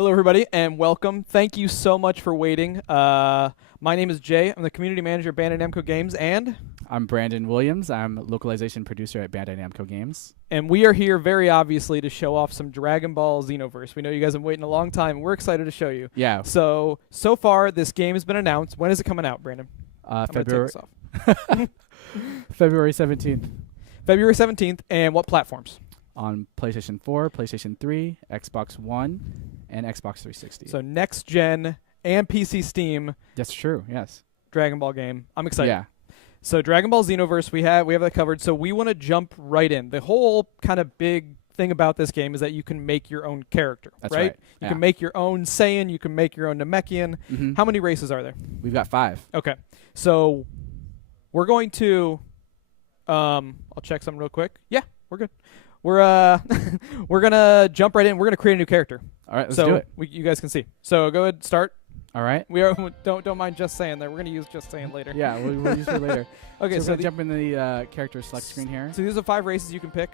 Hello, everybody, and welcome. Thank you so much for waiting. My name is Jay. I'm the community manager at Bandai Namco Games, and I'm Brandon Williams. I'm localization producer at Bandai Namco Games. And we are here very obviously to show off some Dragon Ball Xenoverse. We know you guys have been waiting a long time, and we're excited to show you. Yeah. So far, this game has been announced. When is it coming out, Brandon? February 17th. February 17th, and what platforms? On PlayStation 4, PlayStation 3, Xbox One, and Xbox 360. So next gen and PC Steam. That's true, yes. Dragon Ball game. I'm excited. Yeah. So Dragon Ball Xenoverse, we have that covered. So we want to jump right in. The whole kind of big thing about this game is that you can make your own character. That's right. You can make your own Saiyan. You can make your own Namekian. Mm-hmm. How many races are there? We've got 5. Okay. So we're going to. I'll check something real quick. Yeah, we're good. We're gonna jump right in. We're gonna create a new character. All right, let's do it. You guys can see. So go ahead, start. All right. We are don't mind just saying there. We're gonna use just saying later. Yeah, we'll use it later. Okay, so jump in the character select screen here. So these are 5 races you can pick.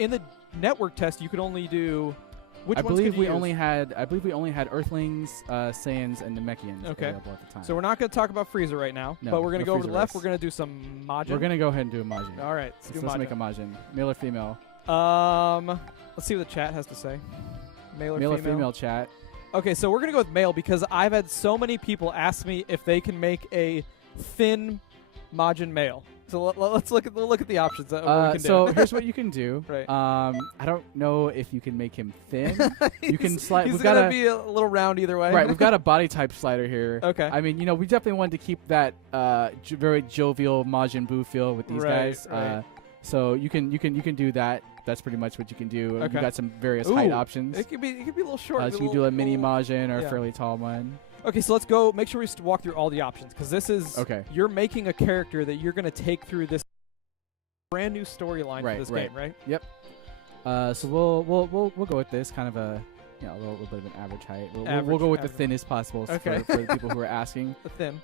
In the network test, you could only do. Which I ones believe could you we use? only had Earthlings, Saiyans, and Namekians available at the time. So we're not going to talk about Frieza right now, No, but we're going to go over to the left. race. We're going to do some Majin. We're gonna go ahead and do a Majin. All right, Let's make a Majin. Male or female? Let's see what the chat has to say. Male or female chat. Okay, so we're going to go with male because I've had so many people ask me if they can make a thin Majin male. So let's look at the options that we can do. So here's what you can do. Right. I don't know if you can make him thin. You can slide. He's going to be a little round either way. Right. We've got a body type slider here. Okay. I mean, we definitely wanted to keep that very jovial Majin Buu feel with these guys. Right. So you can do that. That's pretty much what you can do. Okay. You've got some various height options. It could be a little short. So you can do a mini Majin or a fairly tall one. Okay, so let's go. Make sure we walk through all the options because this is you're making a character that you're going to take through this brand new storyline for this game, right? Yep. So we'll go with this kind of a little bit of an average height. We'll go with the thinnest possible for the people who are asking. The thin.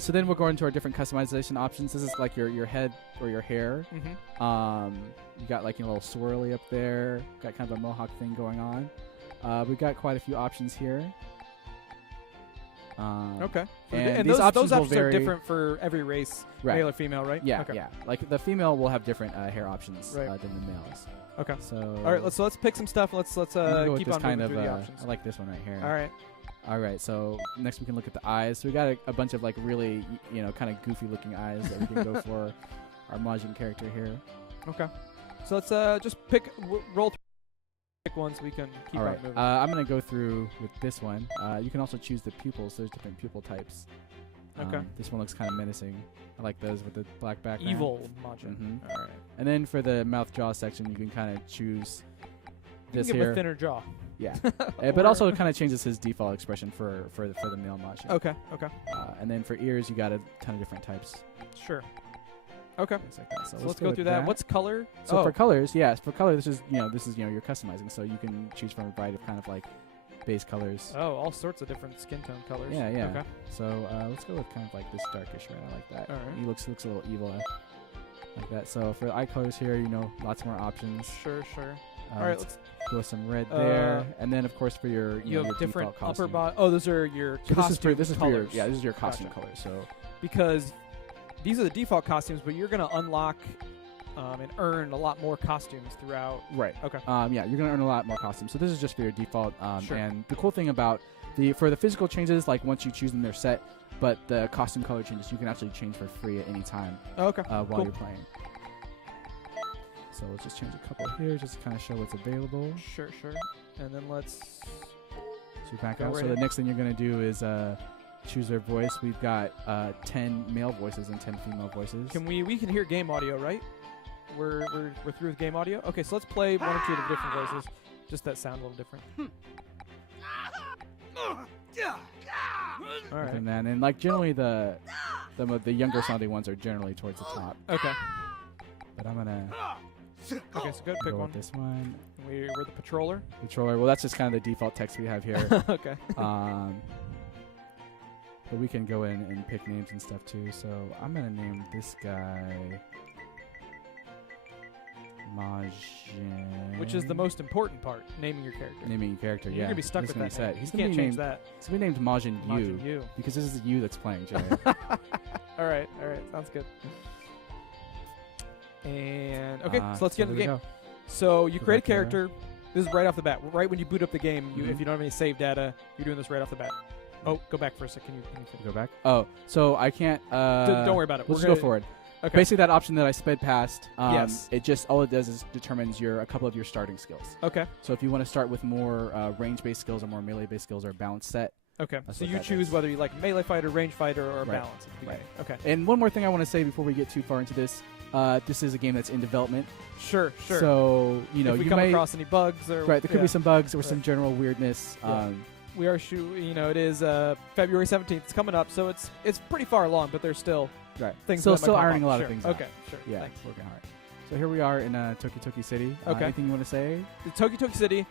So then we'll go into our different customization options. This is like your head or your hair. Mm-hmm. You got like a little swirly up there. Got kind of a mohawk thing going on. We've got quite a few options here. Okay. And those options options are different for every race, male or female, right? Yeah, okay. yeah. Like the female will have different hair options right. than the males. Okay. So all right, let's pick some stuff. Let's keep on moving through the options. I like this one right here. All right. All right. So next we can look at the eyes. So we got a bunch of like really kind of goofy looking eyes that we can go for our Majin character here. Okay. So let's just roll through. Pick one so we can keep on moving. I'm going to go through with this one. You can also choose the pupils. There's different pupil types. Okay. This one looks kind of menacing. I like those with the black background. Evil Majin. Mm-hmm. All right. And then for the mouth jaw section, you can kind of choose this you can give here. him a thinner jaw. Yeah. But also it kind of changes his default expression for the male Majin. Okay. Okay. And then for ears, you got a ton of different types. Sure. Okay. Like that. So let's go through that. What's color? So for colors, for color, this is you're customizing, so you can choose from a variety of kind of like base colors. Oh, all sorts of different skin tone colors. Yeah, yeah. Okay. So let's go with kind of like this darkish red. I like that. All right. He looks a little evil like that. So for the eye colors here, lots more options. Sure. All right, let's go with some red there, and then of course for your you have your different upper body. Oh, those are your costume this is colors. This is your costume color. So because these are the default costumes, but you're going to unlock and earn a lot more costumes throughout. Right. Okay. Yeah, you're going to earn a lot more costumes. So this is just for your default. Sure. And the cool thing about for the physical changes, like once you choose them, they're set. But the costume color changes, you can actually change for free at any time. Okay. While you're playing. So let's just change a couple here, just to kind of show what's available. Sure. And then let's. So back out. So the next thing you're going to do is choose their voice. We've got 10 male voices and 10 female voices. We can hear game audio, right? We're through with game audio. Okay, so let's play one or two of the different voices. Just that sound a little different. All right. And like generally the younger sounding ones are generally towards the top. Okay. But I'm gonna. Okay, so go pick one. This one. We're the patroller. Patroller. Well, that's just kind of the default text we have here. Okay. But we can go in and pick names and stuff too. So I'm gonna name this guy Majin. which is the most important part, naming your character. Naming your character, yeah. You're going to be stuck with that name. He's you can't change that. He's going to be named Majin Yu. Because this is you that's playing, Jay. All right. Sounds good. And, okay, so let's get into the game. So you create a character. This is right off the bat. Right when you boot up the game, if you don't have any save data, you're doing this right off the bat. Oh, go back for a second. Can you go back? Oh, so I can't... don't worry about it. We'll just go forward. Okay. Basically, that option that I sped past, yes. It just, all it does is determines a couple of your starting skills. Okay. So if you want to start with more range-based skills or more melee-based skills or a balanced set. Okay. So you choose whether you like melee fighter, range fighter, or balance at the beginning. Right. Okay. And one more thing I want to say before we get too far into this. This is a game that's in development. Sure. So, if we come across any bugs or... Right, there could be some bugs or some general weirdness. Yeah. We are it is February 17th. It's coming up, so it's pretty far along, but there's still things that still ironing a lot of things out. Okay, sure. Yeah, thanks. Working hard. So here we are in Toki City. Okay. Anything you want to say? The Toki City,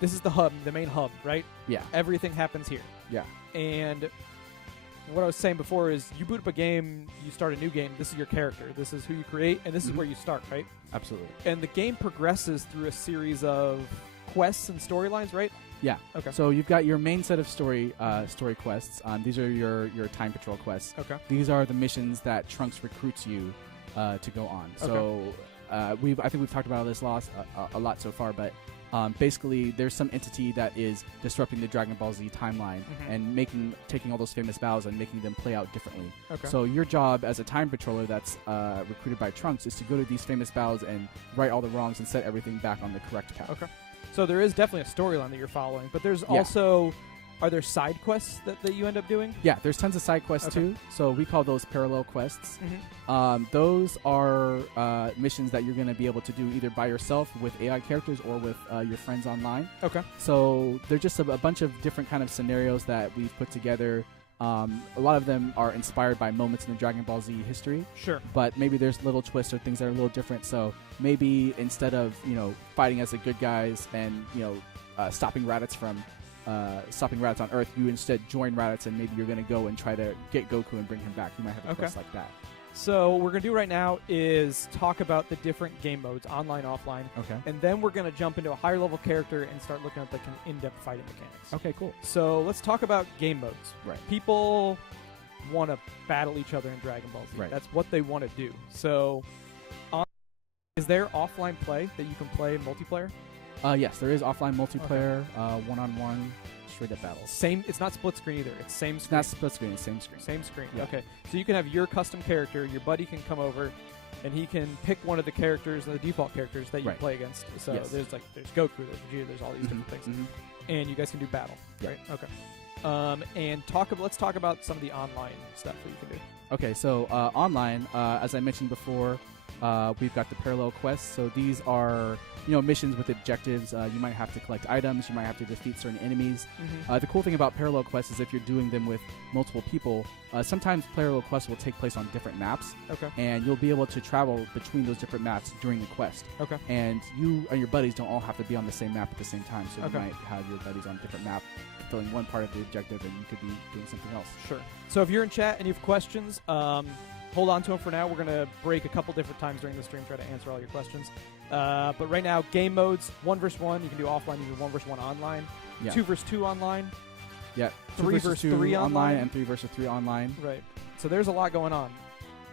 this is the hub, the main hub, right? Yeah. Everything happens here. Yeah. And what I was saying before is you boot up a game, you start a new game, this is your character. This is who you create, and this is where you start, right? Absolutely. And the game progresses through a series of quests and storylines, right? Yeah. Okay. So you've got your main set of story quests. These are your time patrol quests. Okay. These are the missions that Trunks recruits you to go on. Okay. So I think we've talked about this a lot so far, but basically there's some entity that is disrupting the Dragon Ball Z timeline and taking all those famous battles and making them play out differently. Okay. So your job as a time patroller that's recruited by Trunks is to go to these famous battles and right all the wrongs and set everything back on the correct path. Okay. So there is definitely a storyline that you're following, but there's also, are there side quests that you end up doing? Yeah, there's tons of side quests too. So we call those parallel quests. Those are missions that you're going to be able to do either by yourself with AI characters or with your friends online. Okay. So they're just a bunch of different kind of scenarios that we've put together. A lot of them are inspired by moments in the Dragon Ball Z history. Sure. But maybe there's little twists or things that are a little different. So maybe instead of fighting as the good guys and stopping Raditz on Earth, you instead join Raditz and maybe you're going to go and try to get Goku and bring him back. You might have a quest like that. So what we're going to do right now is talk about the different game modes, online, offline. Okay. And then we're going to jump into a higher level character and start looking at the in-depth fighting mechanics. Okay, cool. So let's talk about game modes. Right. People want to battle each other in Dragon Ball Z. Right. That's what they want to do. So is there offline play that you can play multiplayer? Yes, there is offline multiplayer, one-on-one, straight-up battles. Same. It's not split screen either. It's same screen. It's not split screen. It's same screen. Same screen. Yeah. Okay. So you can have your custom character. Your buddy can come over, and he can pick one of the characters, the default characters that you play against. So there's Goku, there's Vegeta, there's all these different things, and you guys can do battle. Right. Okay. And let's talk about some of the online stuff that you can do. Okay. So online, as I mentioned before, we've got the parallel quests. So these are missions with objectives. You might have to collect items. You might have to defeat certain enemies. The cool thing about parallel quests is if you're doing them with multiple people, sometimes parallel quests will take place on different maps. Okay. And you'll be able to travel between those different maps during the quest. Okay. And you and your buddies don't all have to be on the same map at the same time. So you might have your buddies on a different map fulfilling one part of the objective, and you could be doing something else. Sure. So if you're in chat and you have questions, hold on to them for now. We're going to break a couple different times during the stream, try to answer all your questions. But right now, game modes, 1 versus 1. You can do offline. You can do 1 versus 1 online. Yeah. 2 versus 2 online. Yeah. 3 versus 3 online. And 3 versus 3 online. Right. So there's a lot going on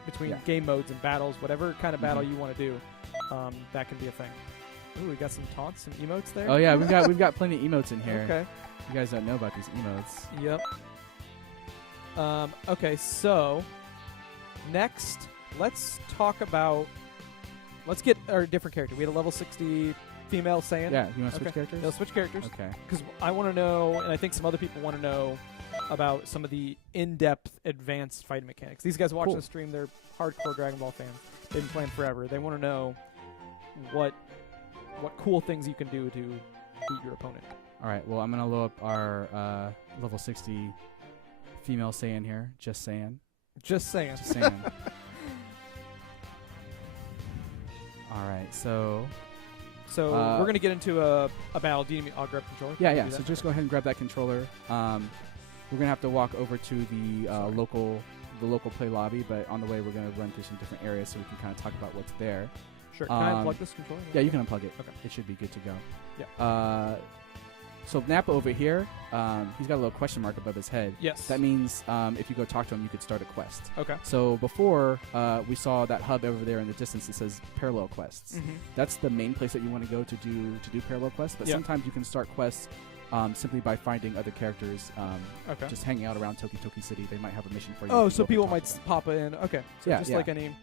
between game modes and battles. Whatever kind of battle you want to do, that can be a thing. Ooh, we got some taunts, some emotes there. Oh yeah, we've got plenty of emotes in here. Okay. You guys don't know about these emotes. Yep. Okay, so next, let's get our different character. We had a level 60 female Saiyan. Yeah, you want to switch characters? They'll switch characters. Okay. Because I want to know, and I think some other people want to know about some of the in-depth, advanced fighting mechanics. These guys watching the stream, they're hardcore Dragon Ball fans. They've been playing forever. They want to know what cool things you can do to beat your opponent. All right. Well, I'm gonna load up our level 60 female Saiyan here. Just saying. Just saying. Just saying. All right. So we're gonna get into a battle. Do you need me? I'll grab controller. Yeah. So just go ahead and grab that controller. We're gonna have to walk over to the local play lobby, but on the way we're gonna run through some different areas so we can kind of talk about what's there. Sure. Can I unplug this controller? Yeah, you can unplug it. Okay. It should be good to go. Yeah. So Nappa over here, he's got a little question mark above his head. Yes. That means if you go talk to him, you could start a quest. Okay. So before, we saw that hub over there in the distance that says parallel quests. Mm-hmm. That's the main place that you want to go to do parallel quests. But sometimes you can start quests simply by finding other characters. Just hanging out around Toki Toki City. They might have a mission for you. Oh, so people might pop in. Okay. So yeah, just like any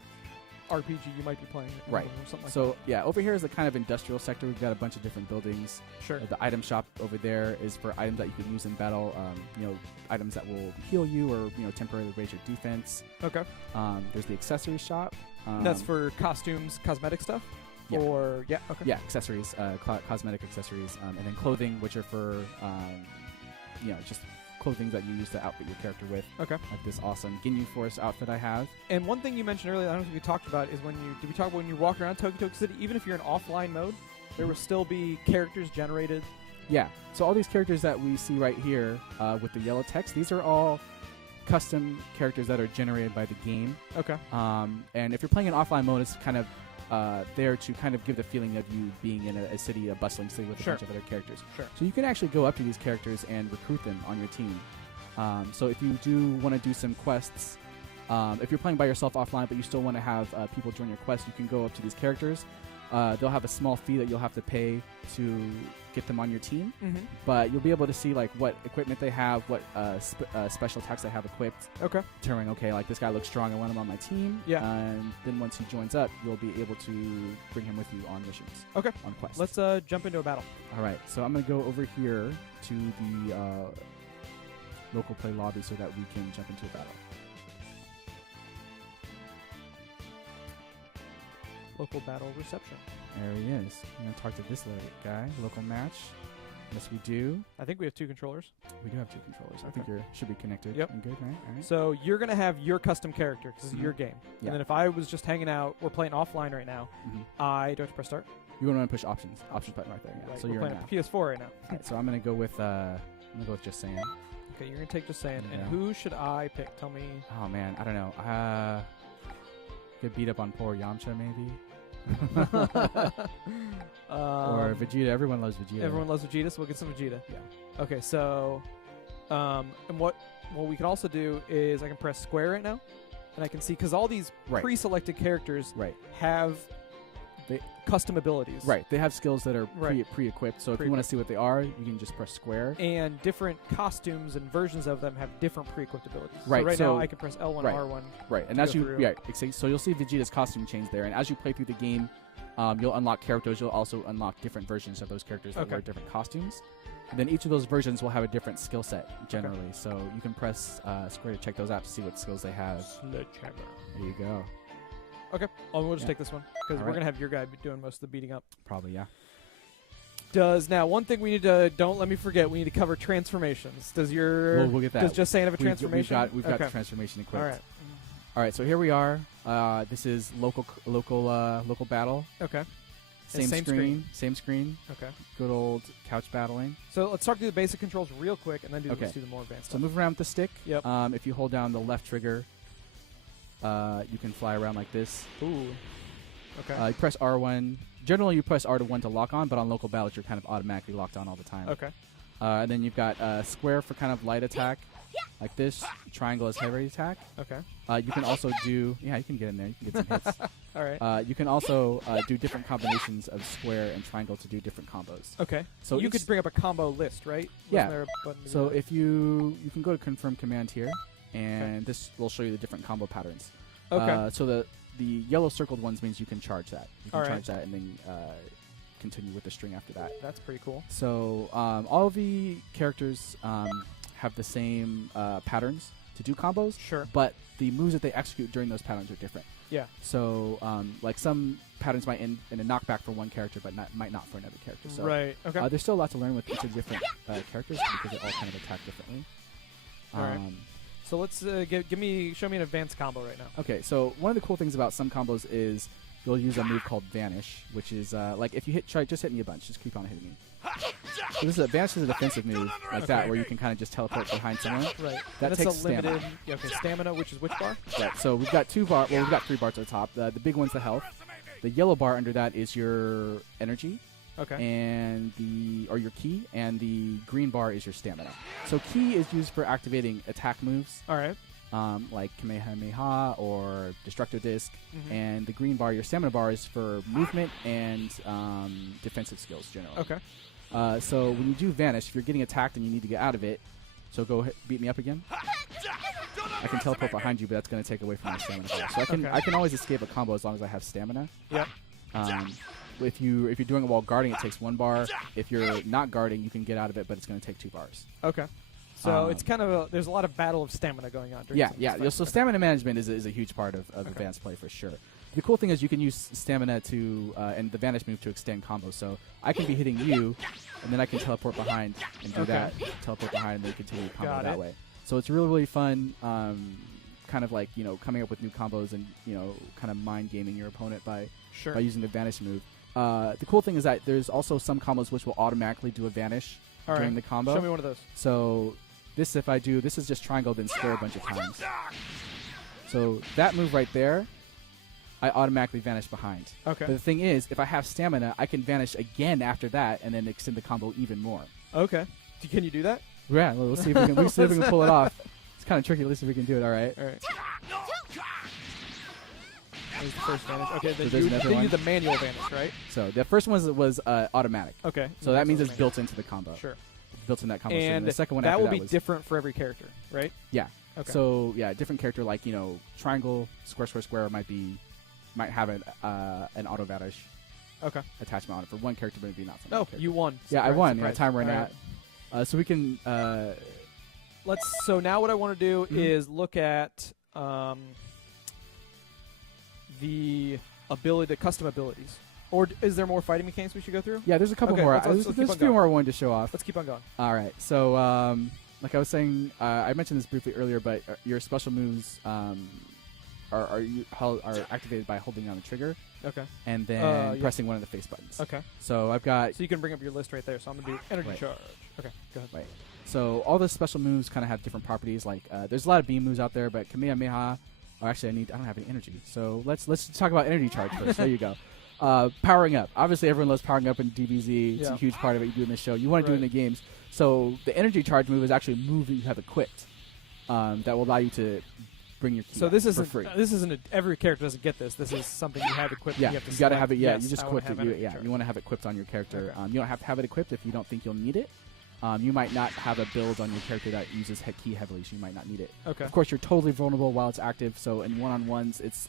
RPG you might be playing. Right. Or something like so, that. yeah, over here is the kind of industrial sector. We've got a bunch of different buildings. Sure. The item shop over there is for items that you can use in battle. Items that will heal you or, temporarily raise your defense. Okay. There's the accessories shop. That's for costumes, cosmetic stuff? Yeah. Or, okay. Yeah, accessories, cosmetic accessories. And then clothing, which are for, just clothing that you use to outfit your character with. Okay. Like this awesome Ginyu Force outfit I have. And one thing you mentioned earlier, I don't know if you talked about, is did we talk about when you walk around Toki Toki City, even if you're in offline mode, there will still be characters generated? Yeah. So all these characters that we see right here with the yellow text, these are all custom characters that are generated by the game. Okay. And if you're playing in offline mode, it's kind of there to kind of give the feeling of you being in a city, a bustling city with a bunch of other characters. Sure. So you can actually go up to these characters and recruit them on your team. So if you do want to do some quests, if you're playing by yourself offline but you still want to have people join your quest, you can go up to these characters. They'll have a small fee that you'll have to pay to get them on your team, but you'll be able to see like what equipment they have, what special attacks they have equipped. Okay. Determine, okay, like this guy looks strong, I want him on my team. Yeah. And then once he joins up, you'll be able to bring him with you on missions. Okay. On quests. Let's jump into a battle. All right. So I'm going to go over here to the local play lobby so that we can jump into a battle. Local battle reception. There he is. I'm going to talk to this guy. Local match. Yes, we do. I think we have 2 controllers. We do have 2 controllers. I think you should be connected. Yep. And good, right? All right. So you're going to have your custom character because this is your game. Yeah. And then if I was just hanging out, we're playing offline right now, I don't have to press start. You want to push options. Options button right there. Yeah. Right, So we're you're playing now. PS4 right now. All right, so I'm going to go with just saying. Okay, you're going to take just saying. Yeah. And who should I pick? Tell me. Oh, man. I don't know. Get beat up on poor Yamcha, maybe. Or Vegeta. Everyone loves Vegeta. Everyone loves Vegeta, so we'll get some Vegeta. Yeah. Okay, so and what we can also do is I can press square right now, and I can see, because all these pre-selected characters have custom abilities. Right. They have skills that are Right. pre-equipped. So if you want to see what they are, you can just press square. And different costumes and versions of them have different pre-equipped abilities. Right. So right so now I can press L1, right. R1. Right. And as you so you'll see Vegeta's costume change there, and as you play through the game, you'll unlock characters. You'll also unlock different versions of those characters that wear different costumes. And then each of those versions will have a different skill set generally. Okay. So you can press square to check those out to see what skills they have. Sledgehammer. There you go. Okay. We'll just take this one because we're going to have your guy doing most of the beating up. Probably, yeah. Now, one thing we need to, don't let me forget, we need to cover transformations. Does your, we'll get that. Does just saying have a transformation? We've got the transformation equipped. All right. All right, so here we are. This is local battle. Okay. Same screen. Same screen. Okay. Good old couch battling. So let's talk through the basic controls real quick, and then let's do the more advanced stuff. So move around with the stick. Yep. If you hold down the left trigger, you can fly around like this. Ooh. Okay. You press R1. Generally, you press R1 to lock on, but on local battles, you're kind of automatically locked on all the time. Okay. And then you've got square for kind of light attack, like this. Triangle is heavy attack. Okay. You can also do... Yeah, you can get in there. You can get some hits. All right. You can also do different combinations of square and triangle to do different combos. Okay. So you could bring up a combo list, right? Yeah. So if you can go to confirm command here, and this will show you the different combo patterns. Okay. So the yellow circled ones means you can charge that. You can charge that and then continue with the string after that. That's pretty cool. So all of the characters have the same patterns to do combos. Sure. But the moves that they execute during those patterns are different. Yeah. So like some patterns might end in a knockback for one character, but might not for another character. So right. Okay. there's still a lot to learn with each of the different characters because they all kind of attack differently. All right. So let's show me an advanced combo right now. Okay, so one of the cool things about some combos is you'll use a move called Vanish, which is like if you just hit me a bunch, just keep on hitting me. So this is Vanish is a defensive move like that, where you can kind of just teleport behind someone. Right. That and takes it's a limited. stamina. Yeah, okay, stamina, which is which bar? Right. So we've got 2 bars. Well, we've got 3 bars at the top. The big one's the health. The yellow bar under that is your energy. Okay. And your ki, and the green bar is your stamina. So ki is used for activating attack moves. All right. Like Kamehameha or Destructo Disc, and the green bar, your stamina bar, is for movement and defensive skills generally. Okay. So when you do Vanish, if you're getting attacked and you need to get out of it, so go beat me up again. I can teleport behind you, but that's going to take away from my stamina bar. So I can always escape a combo as long as I have stamina. Yep. If you're doing it while guarding, it takes 1 bar. If you're not guarding, you can get out of it, but it's going to take 2 bars. Okay. So it's kind of there's a lot of battle of stamina going on. Yeah. So stamina management is a huge part of advanced play for sure. The cool thing is you can use stamina to and the Vanish move to extend combos. So I can be hitting you, and then I can teleport behind and do that. Teleport behind and then continue to combo that way. So it's really, really fun. Kind of like coming up with new combos and kind of mind gaming your opponent by using the Vanish move. The cool thing is that there's also some combos which will automatically do a Vanish during the combo. Show me one of those. So this is just triangle then square a bunch of times. So that move right there, I automatically vanish behind. Okay. But the thing is, if I have stamina, I can vanish again after that and then extend the combo even more. Okay. Can you do that? Yeah, we'll see if we can pull it off. It's kind of tricky. Let's see if we can do it. All right. All right. There's the first vanish. Okay, then So you do the manual vanish, right? So the first one was automatic. Okay. So that means it's built into the combo. Sure. Built in that combo. And the second one that after will be was different for every character, right? Yeah. Okay. So yeah, different character like triangle, square, square, square might have an auto vanish. Okay. Attachment on it for one character, but maybe not for another character. You won. Yeah, I won. Surprise. Time ran All out. So we can. So now what I want to do is look at the custom abilities. Or is there more fighting mechanics we should go through? Yeah, there's a couple more. There's a few more I wanted to show off. Let's keep on going. All right. So, like I was saying, I mentioned this briefly earlier, but your special moves are activated by holding down the trigger. Okay. And then pressing one of the face buttons. Okay. So I've got. So you can bring up your list right there. So I'm gonna do energy charge. Okay. Go ahead. Right. So all the special moves kind of have different properties. Like there's a lot of beam moves out there, but Kamehameha. Oh, actually, I don't have any energy. So let's talk about energy charge first. There you go. Powering up. Obviously, everyone loves powering up in DBZ. It's a huge part of it you do in the show. You want to do it in the games. So the energy charge move is actually a move that you have equipped that will allow you to bring your key for free. This isn't every character doesn't get this. This is something you have equipped. Yeah, you got to have it. Yeah, yes, you just equipped it. You want to have it equipped on your character. Okay. You don't have to have it equipped if you don't think you'll need it. You might not have a build on your character that uses key heavily, so you might not need it. Okay. Of course, you're totally vulnerable while it's active, so in one-on-ones, it's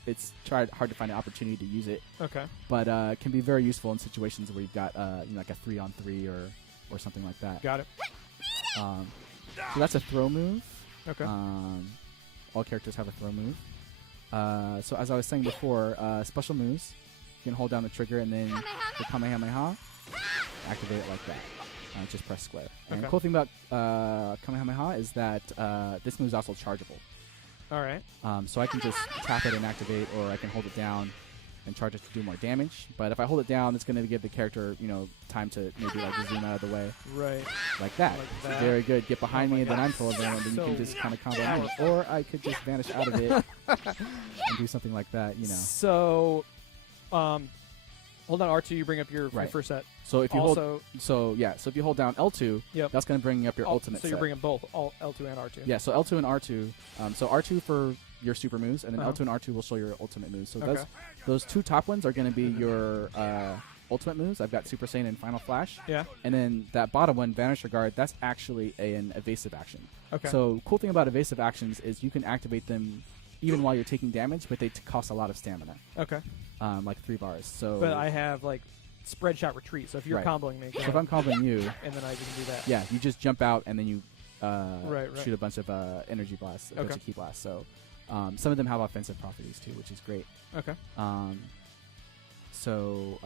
hard to find an opportunity to use it. Okay. But it can be very useful in situations where you've got like a 3-on-3 or something like that. Got it. So that's a throw move. Okay. All characters have a throw move. So as I was saying before, special moves, you can hold down the trigger and then the Kamehameha, activate it like that. Just press square. And the cool thing about Kamehameha is that this move is also chargeable. All right. So I can just tap it and activate, or I can hold it down and charge it to do more damage. But if I hold it down, it's going to give the character, time to maybe like zoom out of the way. Right. Like that. Very good. Get behind me, and then I'm full of them, and then you can just kind of combo me. Or I could just vanish out of it and do something like that. So, hold on R2. You bring up your first set. So if you if you hold down L2, that's going to bring up your ultimate. So you're bringing both L2 and R2. Yeah. So L2 and R2. So R2 for your super moves, and then L2 and R2 will show your ultimate moves. So those two top ones are going to be your ultimate moves. I've got Super Saiyan and Final Flash. Yeah. And then that bottom one, Vanisher Guard, that's actually an evasive action. Okay. So cool thing about evasive actions is you can activate them even while you're taking damage, but they cost a lot of stamina. Okay. Like 3 bars. So. But I have like spread shot retreat. So if you're comboing me, so if I'm comboing you, and then I can do that. Yeah, you just jump out and then you shoot a bunch of energy blasts, a bunch of key blasts. So some of them have offensive properties too, which is great. Okay. So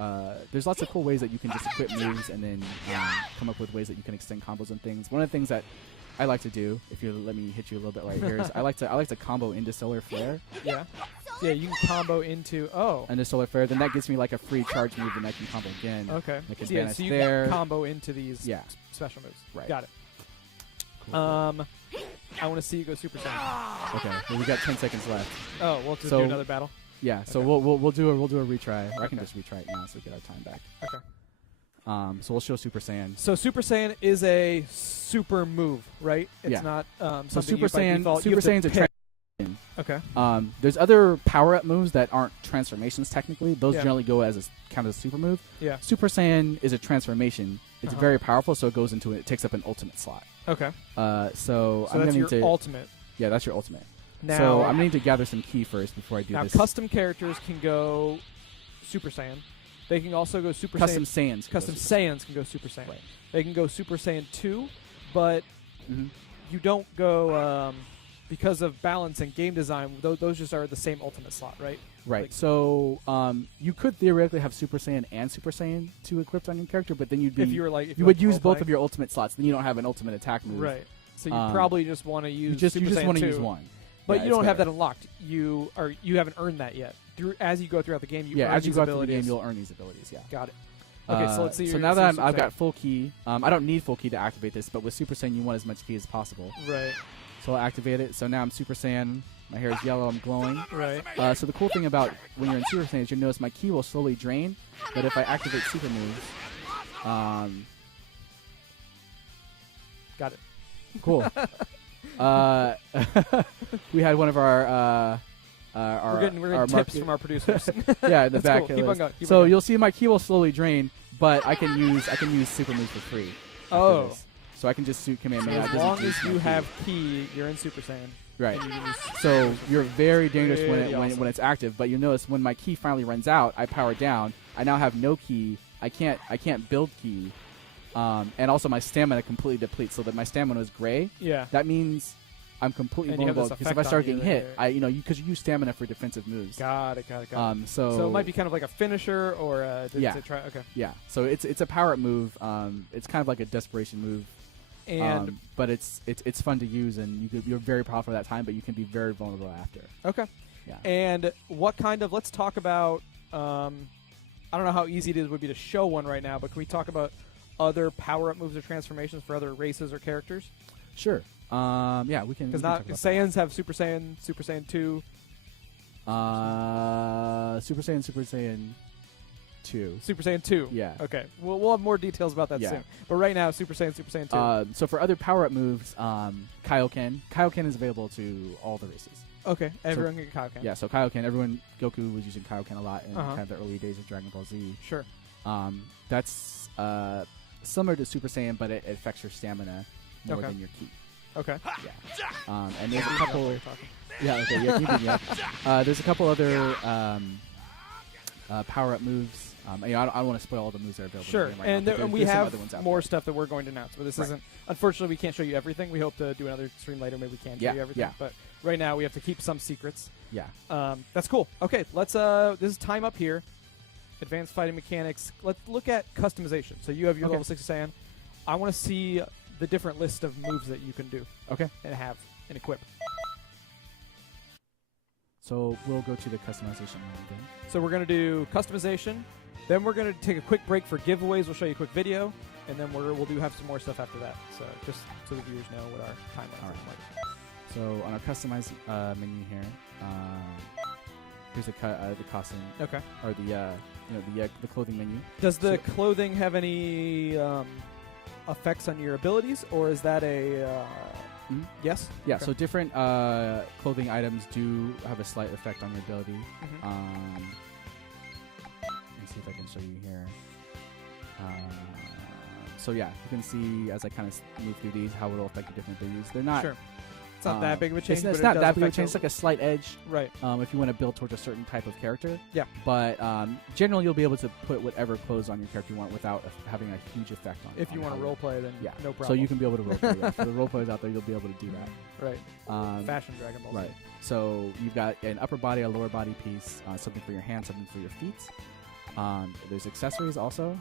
there's lots of cool ways that you can just equip moves and then come up with ways that you can extend combos and things. One of the things that I like to do, if you let me hit you a little bit right here, is I like to combo into Solar Flare. Yeah. Yeah, you can combo into and the solar flare. Then that gives me like a free charge move, and I can combo again. Okay. I can So vanish you there. can combo into these special moves. Right. Got it. Cool. I want to see you go Super Saiyan. Okay. Well, we got 10 seconds left. Oh, we'll just do another battle. Yeah. So Okay. we'll do a retry. Or I can just retry it now, so we get our time back. Okay. So we'll show Super Saiyan. So Super Saiyan is a super move, right? It's not So something Super Saiyan's a transformation. Okay. There's other power-up moves that aren't transformations technically. Those Yeah. generally go as a kind of a super move. Yeah. Super Saiyan is a transformation. It's very powerful, so it takes up an ultimate slot. Okay. So I'm that's gonna your need to ultimate. Yeah, that's your ultimate. Now, so I'm gonna need to gather some ki first before I do this. Custom characters can go Super Saiyan. They can also go Super Custom Saiyan. Saiyans. Custom Saiyans can go Super Saiyan. Right. They can go Super Saiyan 2, but you don't go because of balance and game design. Those just are the same ultimate slot, right? Right. Like, so you could theoretically have Super Saiyan and Super Saiyan 2 equipped on your character, but then you would use both of your ultimate slots. Then you don't have an ultimate attack move. Right. So you probably just want to use you Super just Saiyan want to 2. use one. But you don't have that unlocked. You haven't earned that yet. As you go throughout the game, you earn as you these go abilities. through the game, you'll earn these abilities. Yeah. Got it. Okay, so let's see. So now that I've got full ki, I don't need full ki to activate this, but with Super Saiyan, you want as much ki as possible. Right. So I'll activate it. So now I'm Super Saiyan. My hair is yellow. I'm glowing. Right. So the cool thing about when you're in Super Saiyan is you'll notice my ki will slowly drain, but if I activate super moves, got it. Cool. We had one of our we're getting tips from our producers. Yeah, in the back. Cool. Keep on going. So you'll see my ki will slowly drain, but I can use super moves for free. Oh. So I can just suit command so as long as you have ki, you're in Super Saiyan. Right. So you're very dangerous when it's active, but you'll notice when my ki finally runs out, I power down. I now have no ki. I can't build ki. And also my stamina completely depletes, so that my stamina is gray. Yeah. That means I'm completely vulnerable because if I start getting hit, because you use stamina for defensive moves. Got it. So it might be kind of like a finisher or okay. Yeah. So it's a power up move. It's kind of like a desperation move. And but it's fun to use, and you're very powerful at that time, but you can be very vulnerable after. Okay. Yeah. And what kind of? Let's talk about. I don't know how easy it would be to show one right now, but can we talk about other power up moves or transformations for other races or characters? Sure. Yeah, we can. Because Saiyans have Super Saiyan, Super Saiyan 2. Super Saiyan 2. Super Saiyan 2. Yeah. Okay. We'll have more details about that soon. But right now, Super Saiyan 2. So for other power-up moves, Kaioken. Kaioken is available to all the races. Okay. Everyone can get Kaioken. Yeah, so Kaioken, Goku was using Kaioken a lot in kind of the early days of Dragon Ball Z. Sure. That's similar to Super Saiyan, but it affects your stamina more than your ki. Okay. Yeah. And there's a couple... Yeah, okay. Yeah, there's a couple other power-up moves. I don't want to spoil all the moves that are available. Sure, in the game right now, and we have more stuff that we're going to announce. But this isn't. Unfortunately, we can't show you everything. We hope to do another stream later. Maybe we can show you everything. Yeah. But right now, we have to keep some secrets. Yeah. That's cool. Okay, let's. This is time up here. Advanced fighting mechanics. Let's look at customization. So you have your level 60 Saiyan. I want to see the different list of moves that you can do. Okay. And have and equip. So we'll go to the customization mode again. So we're going to do customization. Then we're going to take a quick break for giveaways. We'll show you a quick video, and then we'll have some more stuff after that. So just so the viewers know what our timeline is like. So on our customized menu here, here's the costume. Okay. Or the clothing menu. Does the clothing have any effects on your abilities, or is that a yes? Yeah. Okay. So different clothing items do have a slight effect on your ability. Let me see if I can show you here. So yeah, you can see as I kind of move through these how it will affect the different abilities. They're not. Sure. It's not that big of a change. It's not that big of a change. It's like a slight edge. Right. If you want to build towards a certain type of character. Yeah. But generally, you'll be able to put whatever clothes on your character you want without having a huge effect on it. If you want to roleplay, then no problem. So you can be able to roleplay. Yeah. For the roleplayers out there, you'll be able to do that. Right. Fashion Dragon Ball Z. Right. So you've got an upper body, a lower body piece, something for your hands, something for your feet. There's accessories also.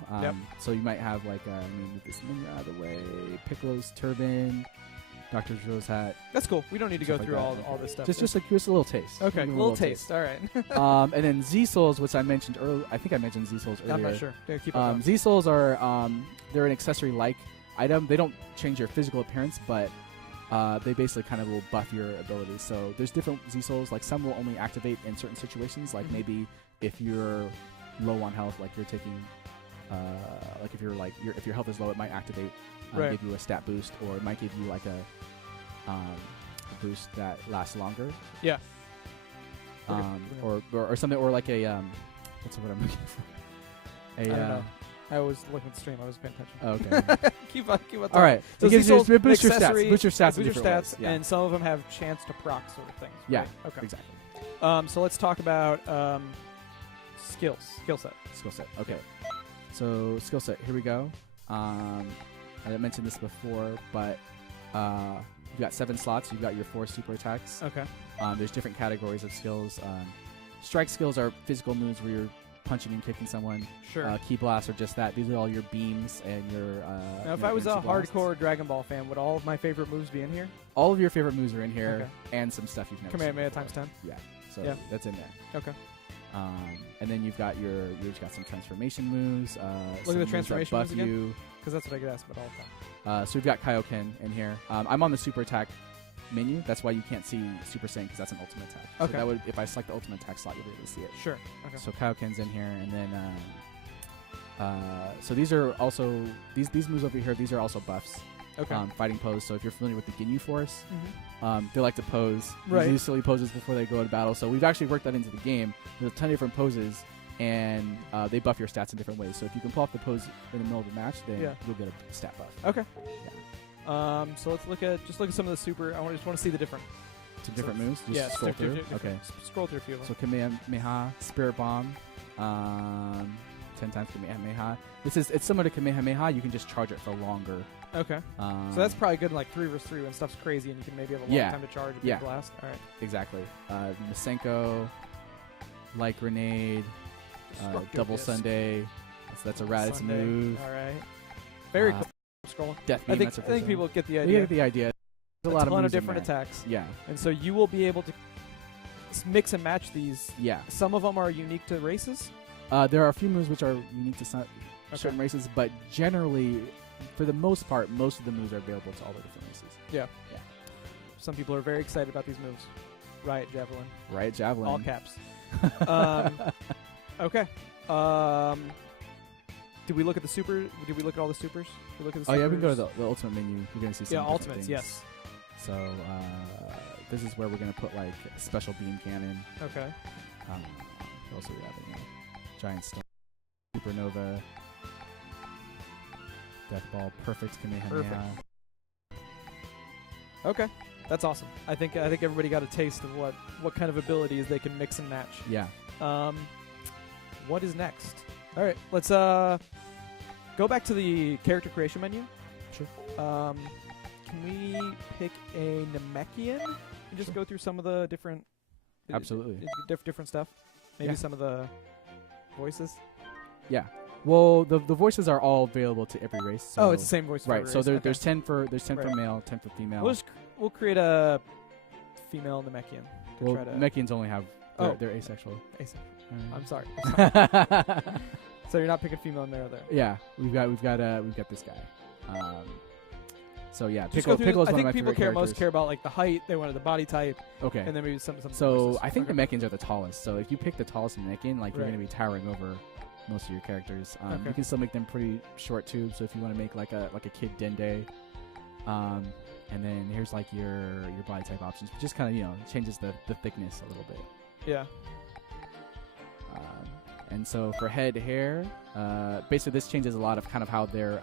So you might have like, let me move this menu out of the way. Piccolo's turban. Dr. Joe's hat. That's cool. We don't need to go through all this stuff. Just a little taste. Okay, little taste. All right. And then Z Souls, which I mentioned earlier. I think I mentioned Z Souls earlier. I'm not sure. Yeah, keep on Z Souls are they're an accessory-like item. They don't change your physical appearance, but they basically kind of will buff your abilities. So there's different Z Souls. Like some will only activate in certain situations. Like maybe if you're low on health, like you're taking, like if your health is low, it might activate, give you a stat boost, or it might give you like a boost that lasts longer. Yeah. Or something, or like a what's the word I'm looking for? I don't know. I was looking at the stream. I wasn't paying attention. Okay. keep on. All right. So it gives you boost your stats, ways. Yeah. and some of them have chance to proc sort of things. Yeah. Right? Okay. Exactly. So let's talk about skill set. Okay. So skill set. Here we go. I mentioned this before, but you've got 7 slots. You've got your 4 super attacks. Okay. There's different categories of skills. Strike skills are physical moves where you're punching and kicking someone. Sure. Key blasts are just that. These are all your beams and your. Now, if I was a hardcore Dragon Ball fan, would all of my favorite moves be in here? All of your favorite moves are in here, and some stuff you've never seen. Kamehameha times 10. Yeah. So that's in there. Okay. And then you've got some transformation moves. Look at the transformation moves buff you. Because that's what I get asked about all the time. So we've got Kaioken in here. I'm on the super attack menu. That's why you can't see Super Saiyan, because that's an ultimate attack. Okay. So that would, if I select the ultimate attack slot, you'll be able to see it. Sure. Okay. So Kaioken's in here, and then so these are also these moves over here. These are also buffs. Okay. Fighting pose. So if you're familiar with the Ginyu Force, they like to pose these silly poses before they go to battle. So we've actually worked that into the game. There's a ton of different poses, and they buff your stats in different ways. So if you can pull off the pose in the middle of the match, then you'll get a stat buff. Okay. Yeah. So let's look at some of the super. I just want to see the different. Some different moves. Just scroll through. Okay. Scroll through a few of them. So Kamehameha, Spirit Bomb, 10 times Kamehameha. It's similar to Kamehameha. You can just charge it for longer. Okay. So that's probably good in like 3 vs 3 when stuff's crazy and you can maybe have a long time to charge a big blast. All right. Exactly. Masenko, Light Grenade, Double Sunday. That's a Raditz move. All right. Very cool. Scroll. Death Beam. I think people get the idea. You get the idea. There's a lot of different attacks. Yeah. And so you will be able to mix and match these. Yeah. Some of them are unique to races. There are a few moves which are unique to certain races, but generally, for the most part, most of the moves are available to all the different races. Yeah. Yeah. Some people are very excited about these moves. Riot Javelin. Riot Javelin. All caps. Okay. Did we look at the super? Did we look at all the supers? Did we look at the supers? Oh, yeah, we can go to the ultimate menu. You're going to see some ultimates, things. yes. So, this is where we're going to put, like, a special beam cannon. Okay. Also, we have Giant Storm, Supernova, Death Ball, Perfect Kamehameha. Okay. That's awesome. I think everybody got a taste of what kind of abilities they can mix and match. Yeah. What is next? All right, let's go back to the character creation menu. Sure. Can we pick a Namekian and just go through some of the different different stuff? Maybe some of the voices. Yeah. Well, the voices are all available to every race. So it's the same voice. For every so race. there's 10 for male, 10 for female. We'll create a female Namekian. Well, Namekians only have they're asexual. I'm sorry. So you're not picking female and male there. Yeah, we've got this guy. So yeah, Piccolo is one of my favorite characters. I think people most care about like the height. They wanted the body type. Okay. And then maybe some. So I think the Namekians are the tallest. So if you pick the tallest Namekian, like you're going to be towering over most of your characters. You can still make them pretty short too. So if you want to make like a Kid Dende, and then here's like your body type options. Just kind of changes the thickness a little bit. Yeah. And so for head hair, basically this changes a lot of kind of how their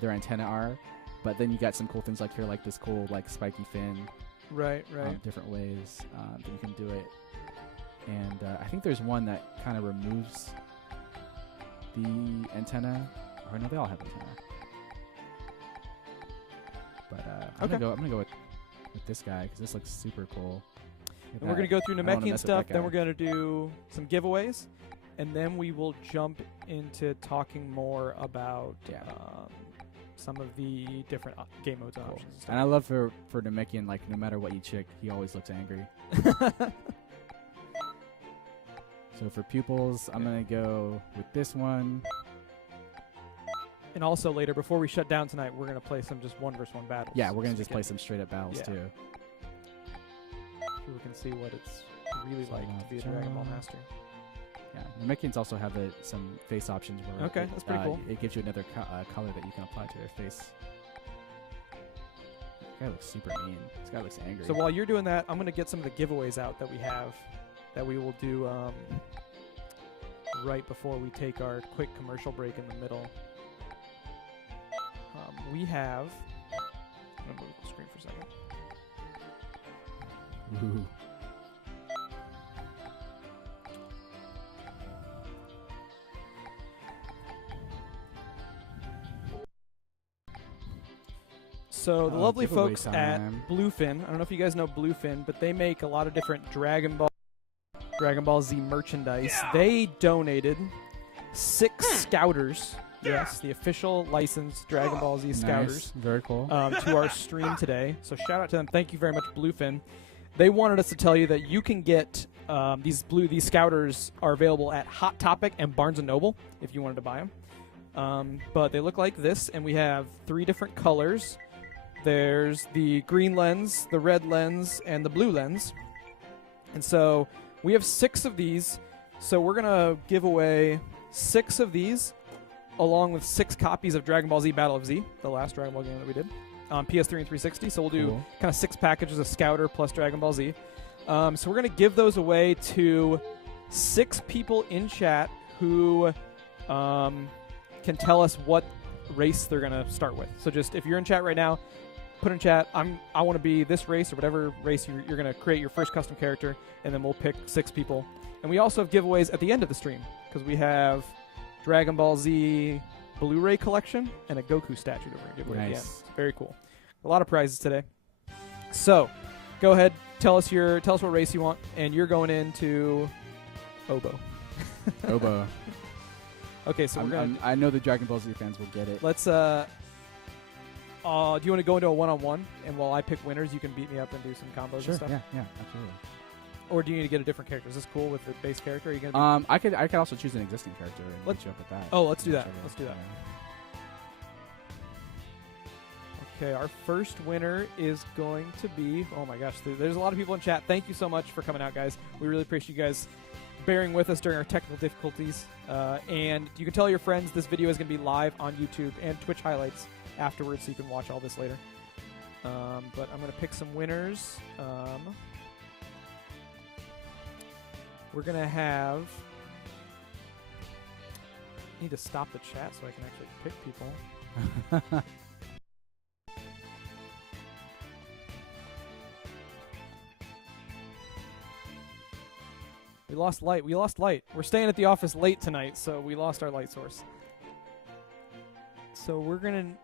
antennae are. But then you got some cool things like here, like this cool like spiky fin. Right. Different ways that you can do it. And I think there's one that kind of removes the antenna. Or no, they all have antenna. But I'm gonna go with this guy because this looks super cool. And we're going to go through Namekian stuff, then we're going to do some giveaways, and then we will jump into talking more about some of the different game modes and options. And I love for Namekian, like, no matter what you chick, he always looks angry. So for pupils, I'm going to go with this one. And also later, before we shut down tonight, we're going to play some just 1v1 battles. Yeah, we're going to just play some straight up battles too. So we can see what it's really like to be a Dragon Ball master. Yeah, Namekians also have some face options where that's pretty cool. It gives you another color that you can apply to their face. This guy looks super mean. This guy looks angry. So while you're doing that, I'm going to get some of the giveaways out that we have, that we will do right before we take our quick commercial break in the middle. We have... I'm going to move the screen for a second. Ooh. So the lovely folks at Bluefin, I don't know if you guys know Bluefin, but they make a lot of different Dragon Ball Z merchandise. Yeah. They donated 6 Scouters, yes, the official licensed Dragon Ball Z Scouters. Nice. Very cool. To our stream today. So shout out to them. Thank you very much, Bluefin. They wanted us to tell you that you can get these Scouters are available at Hot Topic and Barnes & Noble if you wanted to buy them. But they look like this, and we have 3 different colors. There's the green lens, the red lens, and the blue lens. And so we have 6 of these. So we're going to give away 6 of these along with 6 copies of Dragon Ball Z Battle of Z, the last Dragon Ball game that we did, on PS3 and 360. So we'll do kind of 6 packages of Scouter plus Dragon Ball Z. So we're going to give those away to 6 people in chat who can tell us what race they're going to start with. So just if you're in chat right now, put in chat, I want to be this race or whatever race you're going to create your first custom character, and then we'll pick 6 people. And we also have giveaways at the end of the stream because we have Dragon Ball Z Blu-ray collection and a Goku statue that we're going to give away at the end. It's very cool. A lot of prizes today. So go ahead, tell us what race you want, and you're going into Obo. Obo. Okay, so I know the Dragon Ball Z fans will get it. Let's do you want to go into a one-on-one, and while I pick winners, you can beat me up and do some combos and stuff? Yeah, absolutely. Or do you need to get a different character? Is this cool with the base character? Are you gonna I could also choose an existing character and get you up with that. Oh, let's do that. Let's do that. Okay, our first winner is going to be... Oh my gosh, there's a lot of people in chat. Thank you so much for coming out, guys. We really appreciate you guys bearing with us during our technical difficulties. And you can tell your friends this video is going to be live on YouTube and Twitch highlights afterwards, so you can watch all this later. But I'm going to pick some winners. We're going to have... I need to stop the chat so I can actually pick people. We lost light. We're staying at the office late tonight, so we lost our light source. So we're going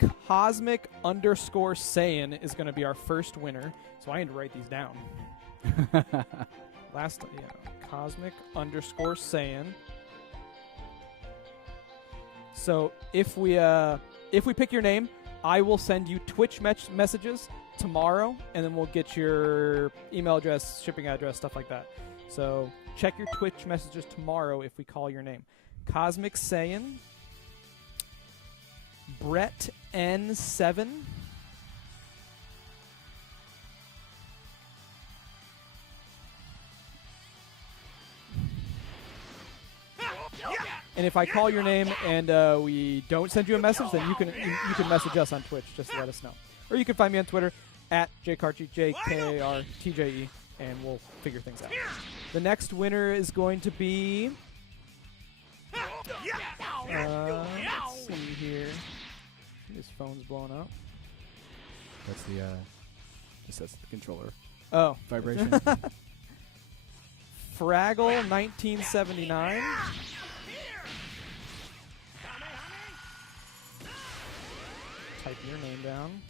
to... Cosmic_Saiyan is going to be our first winner. So I need to write these down. Cosmic_Saiyan. So if we pick your name, I will send you Twitch messages tomorrow, and then we'll get your email address, shipping address, stuff like that. So check your Twitch messages tomorrow if we call your name. Cosmic Saiyan, Brett N7, and if I call your name and we don't send you a message, then you can message us on Twitch just to let us know. Or you can find me on Twitter at JKartje, JKRTJE, and we'll figure things out. The next winner is going to be... let's see here. His phone's blowing up. That's that's the controller. Oh. Vibration. Fraggle 1979. Type your name down.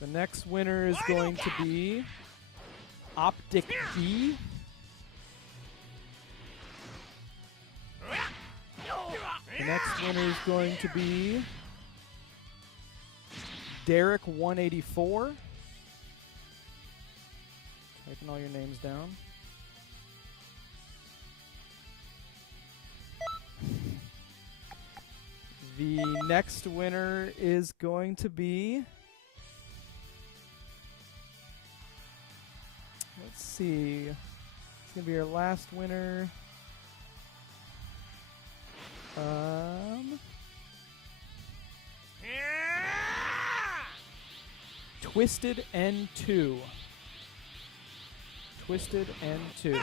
The next winner is going to be Optic D. The next winner is going to be Derek 184. Typing all your names down. The next winner is going to be, let's see, it's going to be our last winner. Twisted N2. Twisted N2.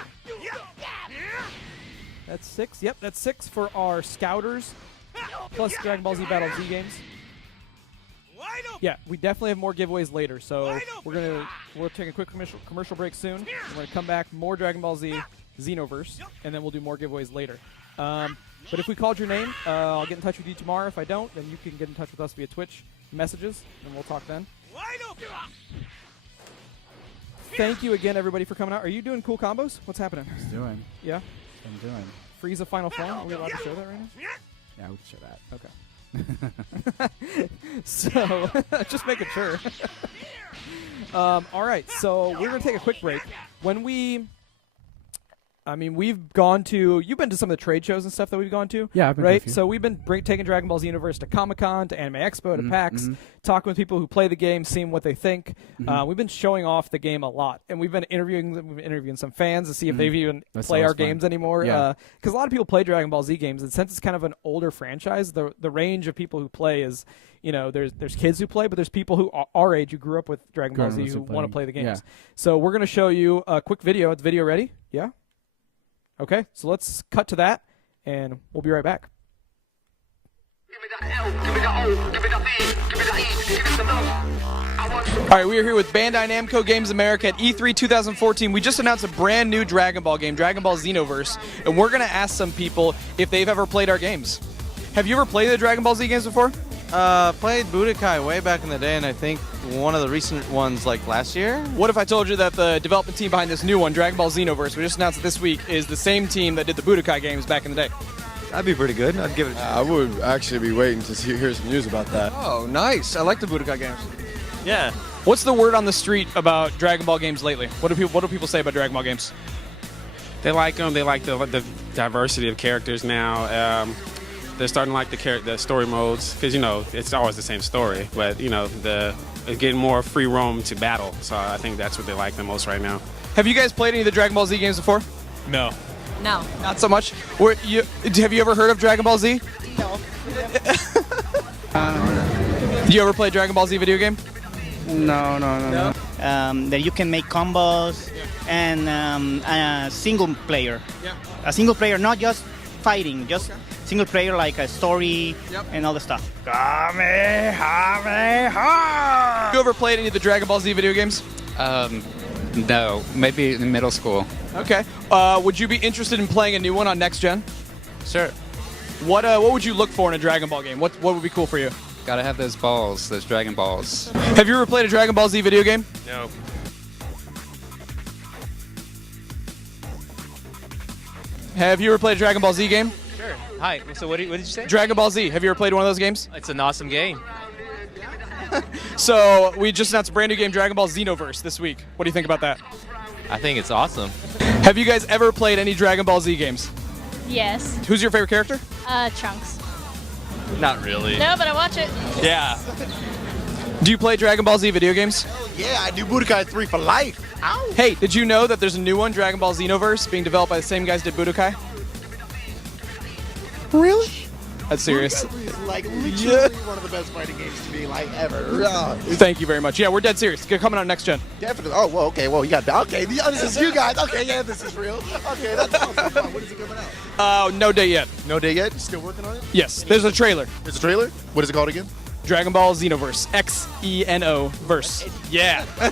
That's 6. Yep, that's 6 for our Scouters. Plus Dragon Ball Z Battle Z games. Yeah, we definitely have more giveaways later, so we'll take a quick commercial break soon. We're gonna come back, more Dragon Ball Z Xenoverse, and then we'll do more giveaways later. But if we called your name, I'll get in touch with you tomorrow. If I don't, then you can get in touch with us via Twitch messages, and we'll talk then. Thank you again, everybody, for coming out. Are you doing cool combos? What's happening? Just doing. Yeah? I'm doing. Frieza Final Form? Are we allowed to show that right now? Yeah, we can show that. Okay. So, just making sure. All right, so we're going to take a quick break. We've gone to, you've been to some of the trade shows and stuff that we've gone to. Yeah, I've been right? to a few. So we've been taking Dragon Ball Xenoverse to Comic-Con, to Anime Expo, to PAX, talking with people who play the game, seeing what they think. We've been showing off the game a lot, and we've been interviewing some fans to see if they've even play our games anymore. Because a lot of people play Dragon Ball Z games, and since it's kind of an older franchise, the range of people who play is, there's kids who play, but there's people who are our age who grew up with Dragon Ball Z who want to play the games. Yeah. So we're going to show you a quick video. Is the video ready? Yeah? Okay, so let's cut to that, and we'll be right back. All right, we are here with Bandai Namco Games America at E3 2014. We just announced a brand new Dragon Ball game, Dragon Ball Xenoverse, and we're going to ask some people if they've ever played our games. Have you ever played the Dragon Ball Z games before? Played Budokai way back in the day, and I think one of the recent ones like last year. What if I told you that the development team behind this new one, Dragon Ball Xenoverse, we just announced it this week, is the same team that did the Budokai games back in the day? That'd be pretty good. I'd give it a try. I would actually be waiting to hear some news about that. Oh, nice. I like the Budokai games. Yeah. What's the word on the street about Dragon Ball games lately? What do people say about Dragon Ball games? They like them. They like the diversity of characters now. They're starting to like the story modes because it's always the same story, but it's getting more free roam to battle. So I think that's what they like the most right now. Have you guys played any of the Dragon Ball Z games before? No. No. Not so much. Have you ever heard of Dragon Ball Z? No. Do you ever play Dragon Ball Z video game? No. That you can make combos and single player. Yeah. A single player, not just fighting, just single player like a story and all the stuff. Have you ever played any of the Dragon Ball Z video games? No, maybe in middle school. Okay. Would you be interested in playing a new one on next gen? Sure. What would you look for in a Dragon Ball game? What would be cool for you? Gotta have those balls, those Dragon Balls. Have you ever played a Dragon Ball Z video game? No. Have you ever played a Dragon Ball Z game? Sure. Hi. So what did you say? Dragon Ball Z. Have you ever played one of those games? It's an awesome game. So we just announced a brand new game, Dragon Ball Xenoverse, this week. What do you think about that? I think it's awesome. Have you guys ever played any Dragon Ball Z games? Yes. Who's your favorite character? Trunks. Not really. No, but I watch it. Yeah. Do you play Dragon Ball Z video games? Yeah, I do Budokai 3 for life. Ow. Hey, did you know that there's a new one, Dragon Ball Xenoverse, being developed by the same guys that did Budokai? Really? That's serious. It's like literally one of the best fighting games to me like ever. Thank you very much. Yeah, we're dead serious. It's coming out next gen. Definitely. Oh, well, okay. Well, you got okay. This is you guys. Okay, yeah, this is real. Okay, that's awesome. When is it coming out? No date yet. No day yet. Still working on it. Yes, there's a trailer. There's a trailer. What is it called again? Dragon Ball Xenoverse. Xeno verse. Yeah. All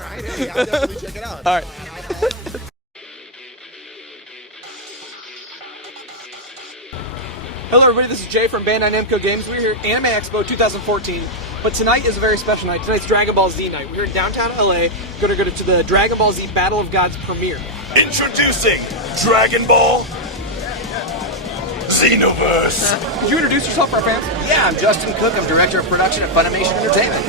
right. Hey, I'll definitely check it out. All right. Hello everybody, this is Jay from Bandai Namco Games. We're here at Anime Expo 2014, but tonight is a very special night. Tonight's Dragon Ball Z night. We're in downtown LA, going to go to the Dragon Ball Z Battle of Gods premiere. Introducing Dragon Ball Xenoverse. Could you introduce yourself for our fans? Yeah, I'm Justin Cook. I'm director of production at Funimation Entertainment.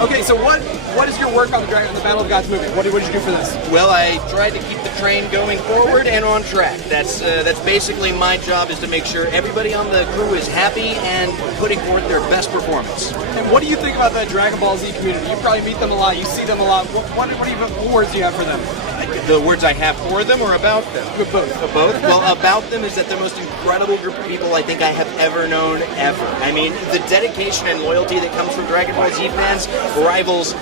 Okay, so what is your work on the Battle of Gods movie? What did you do for this? Well, I tried to keep the train going forward and on track. That's basically my job, is to make sure everybody on the crew is happy and putting forth their best performance. And what do you think about the Dragon Ball Z community? You probably meet them a lot. You see them a lot. What words do you have for them? The words I have for them or about them? Both. Both? Well, about them is that they're the most incredible group of people I think I have ever known, ever. I mean, the dedication and loyalty that comes from Dragon Ball Z fans rivals,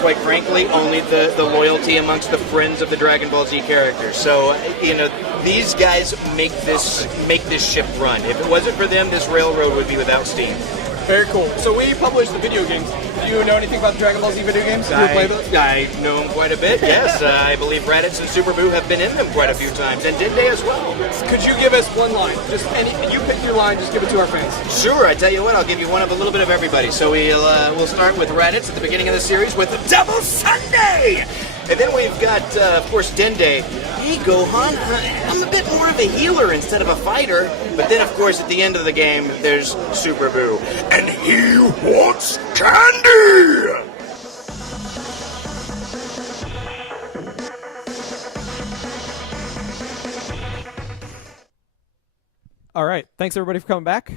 quite frankly, only the loyalty amongst the friends of the Dragon Ball Z characters. So, these guys make this ship run. If it wasn't for them, this railroad would be without steam. Very cool. So we published the video games. Do you know anything about the Dragon Ball Z video games? I know them quite a bit, yes. I believe Raditz and Super Boo have been in them quite a few times, and Dende as well. Could you give us one line? Just you pick your line, just give it to our fans. Sure, I tell you what, I'll give you one of a little bit of everybody. So we'll start with Raditz at the beginning of the series with Double Sunday! And then we've got, of course, Dende. Hey, Gohan, I'm a bit more of a healer instead of a fighter. But then, of course, at the end of the game, there's Super Boo. And he wants candy! All right. Thanks, everybody, for coming back.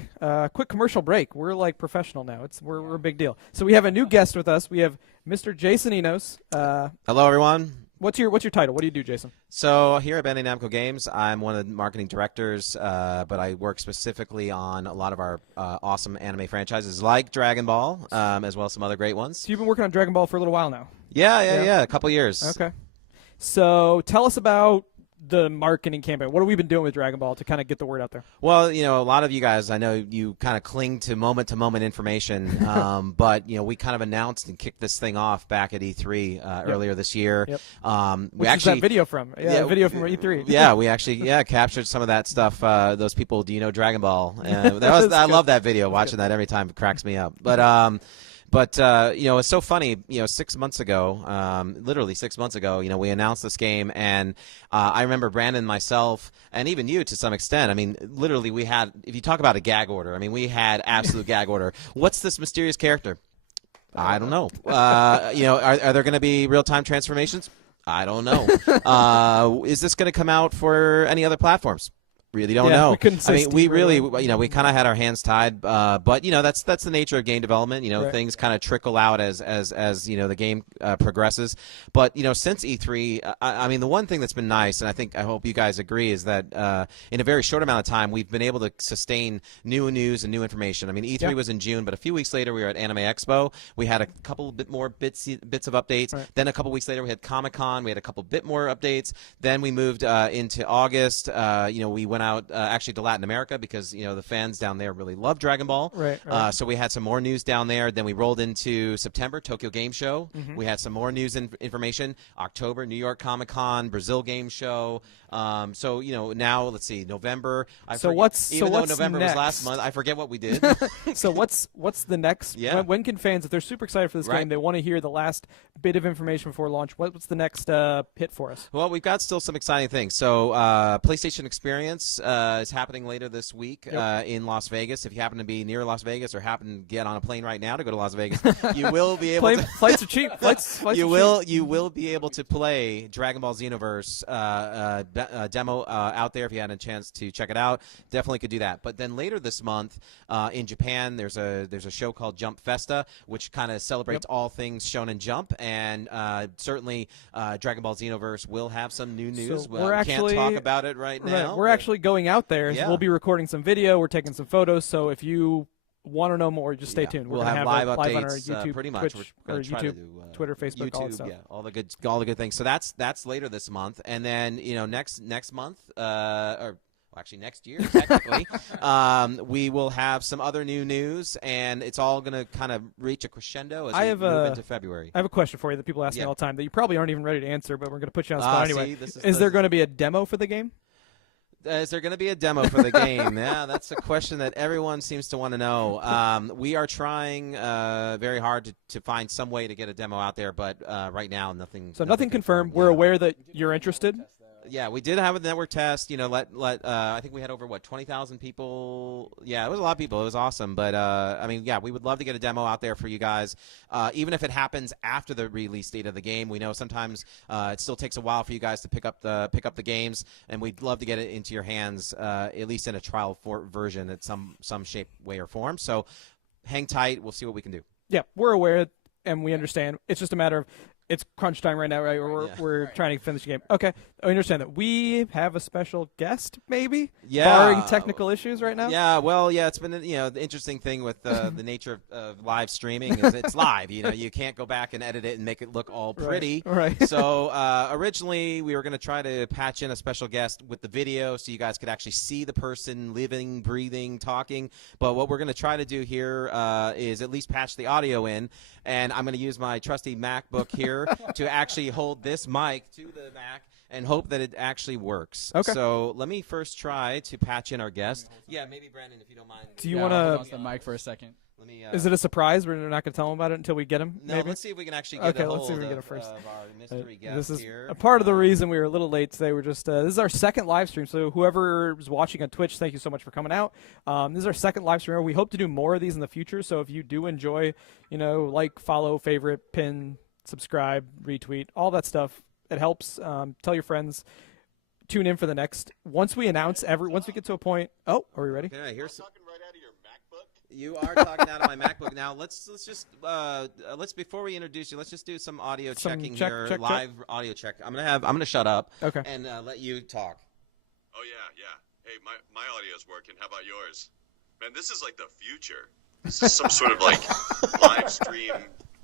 Quick commercial break. We're like professional now. We're a big deal. So we have a new guest with us. We have Mr. Jason Enos. Hello, everyone. What's your title? What do you do, Jason? So here at Bandai Namco Games, I'm one of the marketing directors, but I work specifically on a lot of our awesome anime franchises like Dragon Ball, as well as some other great ones. So you've been working on Dragon Ball for a little while now? Yeah, a couple years. Okay. So tell us about the marketing campaign. What have we been doing with Dragon Ball to kind of get the word out there? Well, a lot of you guys, I know you kind of cling to moment-to-moment information, but, we kind of announced and kicked this thing off back at E3 earlier this year. Yep. We actually, is that video from? Yeah, video from E3. Yeah, we actually captured some of that stuff. Those people, do you know Dragon Ball? I love that video. Watching that every time, it cracks me up. But it's so funny. 6 months ago, literally 6 months ago, we announced this game, and I remember Brandon, myself, and even you to some extent. I mean, literally, we had. If you talk about a gag order, I mean, we had absolute gag order. What's this mysterious character? I don't know. Are there going to be real-time transformations? I don't know. Is this going to come out for any other platforms? Really don't know. We really, we kind of had our hands tied, but that's the nature of game development. Right. Things kind of trickle out as the game progresses. But since E3, I mean, the one thing that's been nice, and I hope you guys agree, is that in a very short amount of time, we've been able to sustain new news and new information. I mean, E3 was in June, but a few weeks later, we were at Anime Expo. We had a couple bit more bits of updates. Right. Then a couple weeks later, we had Comic-Con. We had a couple bit more updates. Then we moved into August. We went out actually to Latin America because the fans down there really love Dragon Ball. Right. So we had some more news down there. Then we rolled into September, Tokyo Game Show. Mm-hmm. We had some more news information. October, New York Comic-Con, Brazil Game Show. So now let's see, November. Even though November was last month, I forget what we did. So what's the next? Yeah. When can fans, if they're super excited for this game, they want to hear the last bit of information before launch? What's the next hit for us? Well, we've got still some exciting things. So PlayStation Experience is happening later this week in Las Vegas. If you happen to be near Las Vegas or happen to get on a plane right now to go to Las Vegas, you will be able to. Flights are cheap. You will be able to play Dragon Ball Xenoverse demo out there if you had a chance to check it out. Definitely could do that. But then later this month in Japan, there's a show called Jump Festa, which kind of celebrates all things Shonen Jump, and certainly Dragon Ball Xenoverse will have some new news. So we can't talk about it right now. We're actually going out there. So we'll be recording some video. We're taking some photos. So if you want to know more, just stay tuned. We'll have live updates on our YouTube, pretty much. Twitch, or YouTube, Twitter, Facebook, YouTube, all that stuff. Yeah, all the good things. So that's later this month, and then next month, actually next year technically, we will have some other new news, and it's all going to kind of reach a crescendo as we move into February. I have a question for you that people ask me all the time that you probably aren't even ready to answer, but we're going to put you on the spot anyway. Is there going to be a demo for the game? Is there going to be a demo for the game? Yeah, that's a question that everyone seems to want to know. We are trying very hard to find some way to get a demo out there, but right now nothing. So nothing confirmed. We're aware that you're interested. Yeah, we did have a network test. You know, I think we had over 20,000 people. Yeah, it was a lot of people. It was awesome. But I mean, yeah, we would love to get a demo out there for you guys, even if it happens after the release date of the game. We know sometimes it still takes a while for you guys to pick up the games, and we'd love to get it into your hands, at least in a trial version at some shape, way, or form. So hang tight. We'll see what we can do. Yeah, we're aware and we understand. It's just a matter of it's crunch time right now, right? We're trying to finish the game. Okay, I understand that. We have a special guest, maybe? Yeah. Barring technical issues right now? Yeah, well, yeah, it's been, the interesting thing with the nature of live streaming is it's live. You know, you can't go back and edit it and make it look all pretty. Right. So originally we were going to try to patch in a special guest with the video so you guys could actually see the person living, breathing, talking. But what we're going to try to do here is at least patch the audio in. And I'm going to use my trusty MacBook here to actually hold this mic to the Mac and hope that it actually works. Okay. So let me first try to patch in our guest. Yeah, maybe Brandon, if you don't mind. Do you want to the mic for a second? Let me, is it a surprise? We're not going to tell him about it until we get him? No, maybe? Let's see if we can actually get a hold let's see if we get it first. of our mystery guest this is here. a part of the reason we were a little late today. We're just this is our second live stream, so whoever is watching on Twitch, thank you so much for coming out. This is our second live stream. We hope to do more of these in the future, so if you do enjoy, like, follow, favorite, pin, subscribe, retweet, all that stuff, it helps. Tell your friends. Tune in for the next. Once we announce once we get to a point. Oh, are we ready? Yeah, here's talking right out of your MacBook. You are talking out of my MacBook. Now let's just before we introduce you, let's just do some audio checking here. Live audio check. I'm gonna shut up. Okay. And let you talk. Oh yeah. Hey, my audio's working. How about yours? Man, this is like the future. This is some sort of like live stream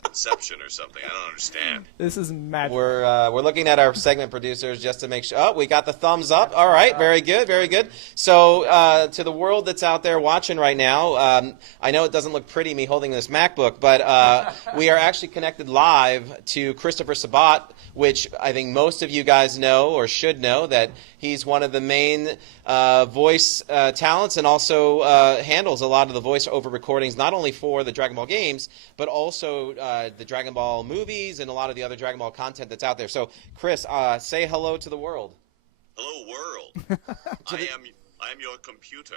Inception or something. I don't understand. This is magic. We're looking at our segment producers just to make sure. Oh, we got the thumbs up. All right, very good, very good. So to the world that's out there watching right now, I know it doesn't look pretty me holding this MacBook, but we are actually connected live to Christopher Sabat, which I think most of you guys know or should know that he's one of the main voice talents and also handles a lot of the voice-over recordings, not only for the Dragon Ball games, but also the Dragon Ball movies and a lot of the other Dragon Ball content that's out there. So, Chris, say hello to the world. Hello, world. I am your computer.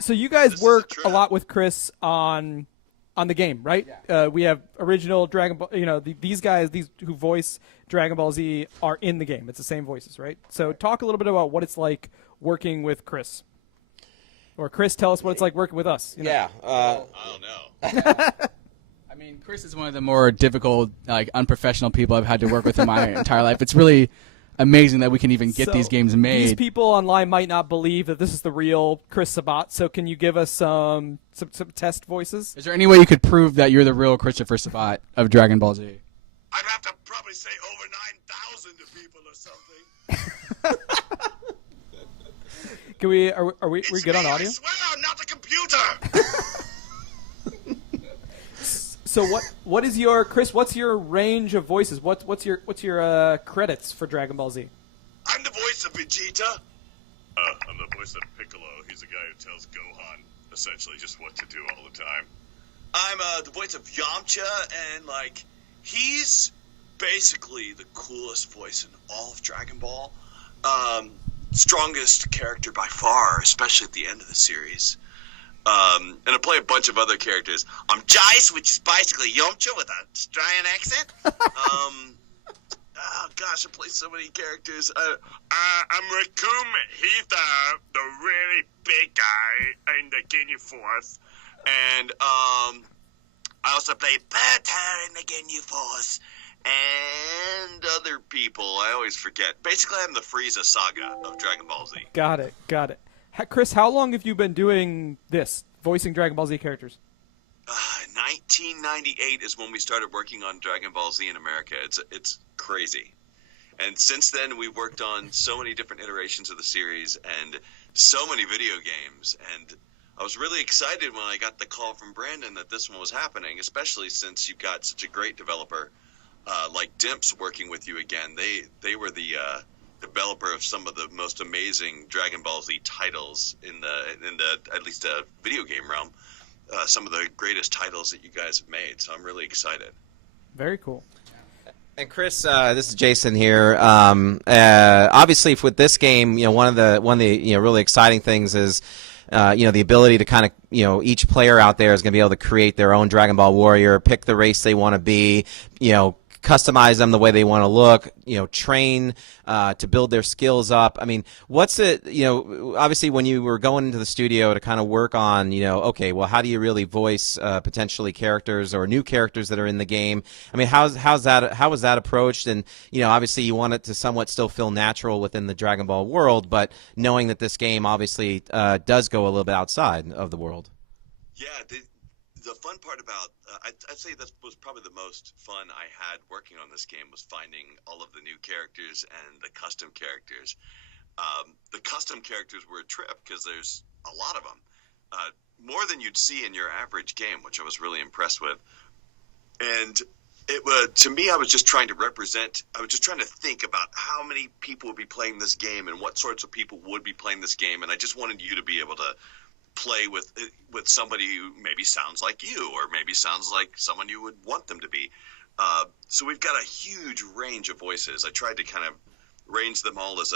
So you guys work a lot with Chris on the game, right? Yeah. We have original Dragon Ball. These guys, who voice Dragon Ball Z, are in the game. It's the same voices, right? So talk a little bit about what it's like working with Chris. Or Chris, tell us what it's like working with us. Yeah. I don't know. I mean, Chris is one of the more difficult, unprofessional people I've had to work with in my entire life. It's really amazing that we can even get these games made. These people online might not believe that this is the real Chris Sabat, so can you give us some test voices? Is there any way you could prove that you're the real Christopher Sabat of Dragon Ball Z? I'd have to probably say over 9,000 to people or something. Can we? Are we good on audio? I swear I'm not a computer. So what is your Chris? What's your range of voices? What's your credits for Dragon Ball Z? I'm the voice of Vegeta. I'm the voice of Piccolo. He's the guy who tells Gohan essentially just what to do all the time. I'm the voice of Yamcha, and he's basically the coolest voice in all of Dragon Ball. Strongest character by far, especially at the end of the series. And I play a bunch of other characters. I'm Jice, which is basically Yamcha with a Australian accent. Oh gosh, I play so many characters. I'm Raccoon. He's the really big guy in the Ginyu Force. And I also play Berta in the Ginyu Force. And other people. I always forget. Basically, I'm the Frieza saga of Dragon Ball Z. Got it. Chris, how long have you been doing this, voicing Dragon Ball Z characters? 1998 is when we started working on Dragon Ball Z in America. It's crazy. And since then, we've worked on so many different iterations of the series and so many video games. And I was really excited when I got the call from Brandon that this one was happening, especially since you've got such a great developer like Dimps working with you again. They were the developer of some of the most amazing Dragon Ball Z titles in the at least video game realm. Some of the greatest titles that you guys have made. So I'm really excited. Very cool. And Chris, this is Jason here. Obviously, with this game, one of the really exciting things is, the ability to kind of, each player out there is going to be able to create their own Dragon Ball warrior, pick the race they want to be, customize them the way they want to look, train to build their skills up. I mean, what's it, obviously when you were going into the studio to kind of work on, okay, well, how do you really voice potentially characters or new characters that are in the game? I mean, how was that approached? And, obviously you want it to somewhat still feel natural within the Dragon Ball world, but knowing that this game obviously does go a little bit outside of the world. Yeah, the fun part about I'd say that was probably the most fun I had working on this game, was finding all of the new characters and the custom characters. The custom characters were a trip because there's a lot of them, more than you'd see in your average game, which I was really impressed with. And to me, I was just trying to think about how many people would be playing this game and what sorts of people would be playing this game, and I just wanted you to be able to play with somebody who maybe sounds like you, or maybe sounds like someone you would want them to be. So we've got a huge range of voices. I tried to kind of range them all as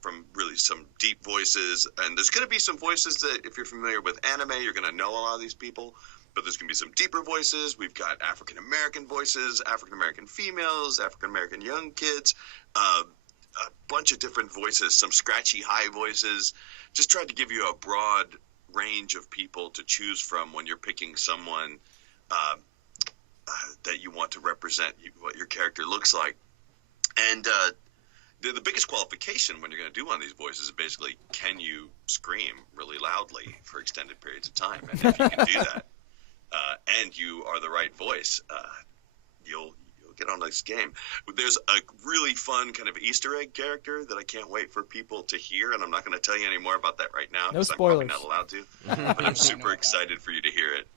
from really some deep voices, and there's going to be some voices that, if you're familiar with anime, you're going to know a lot of these people, but there's going to be some deeper voices. We've got African-American voices, African-American females, African-American young kids, a bunch of different voices, some scratchy high voices. Just tried to give you a broad range of people to choose from when you're picking someone that you want to represent what your character looks like. And the biggest qualification when you're going to do one of these voices is basically, can you scream really loudly for extended periods of time? And if you can do that, and you are the right voice, you'll get on this game. There's a really fun kind of Easter egg character that I can't wait for people to hear, and I'm not going to tell you any more about that right now because I'm probably not allowed to. But I'm super excited for you to hear it.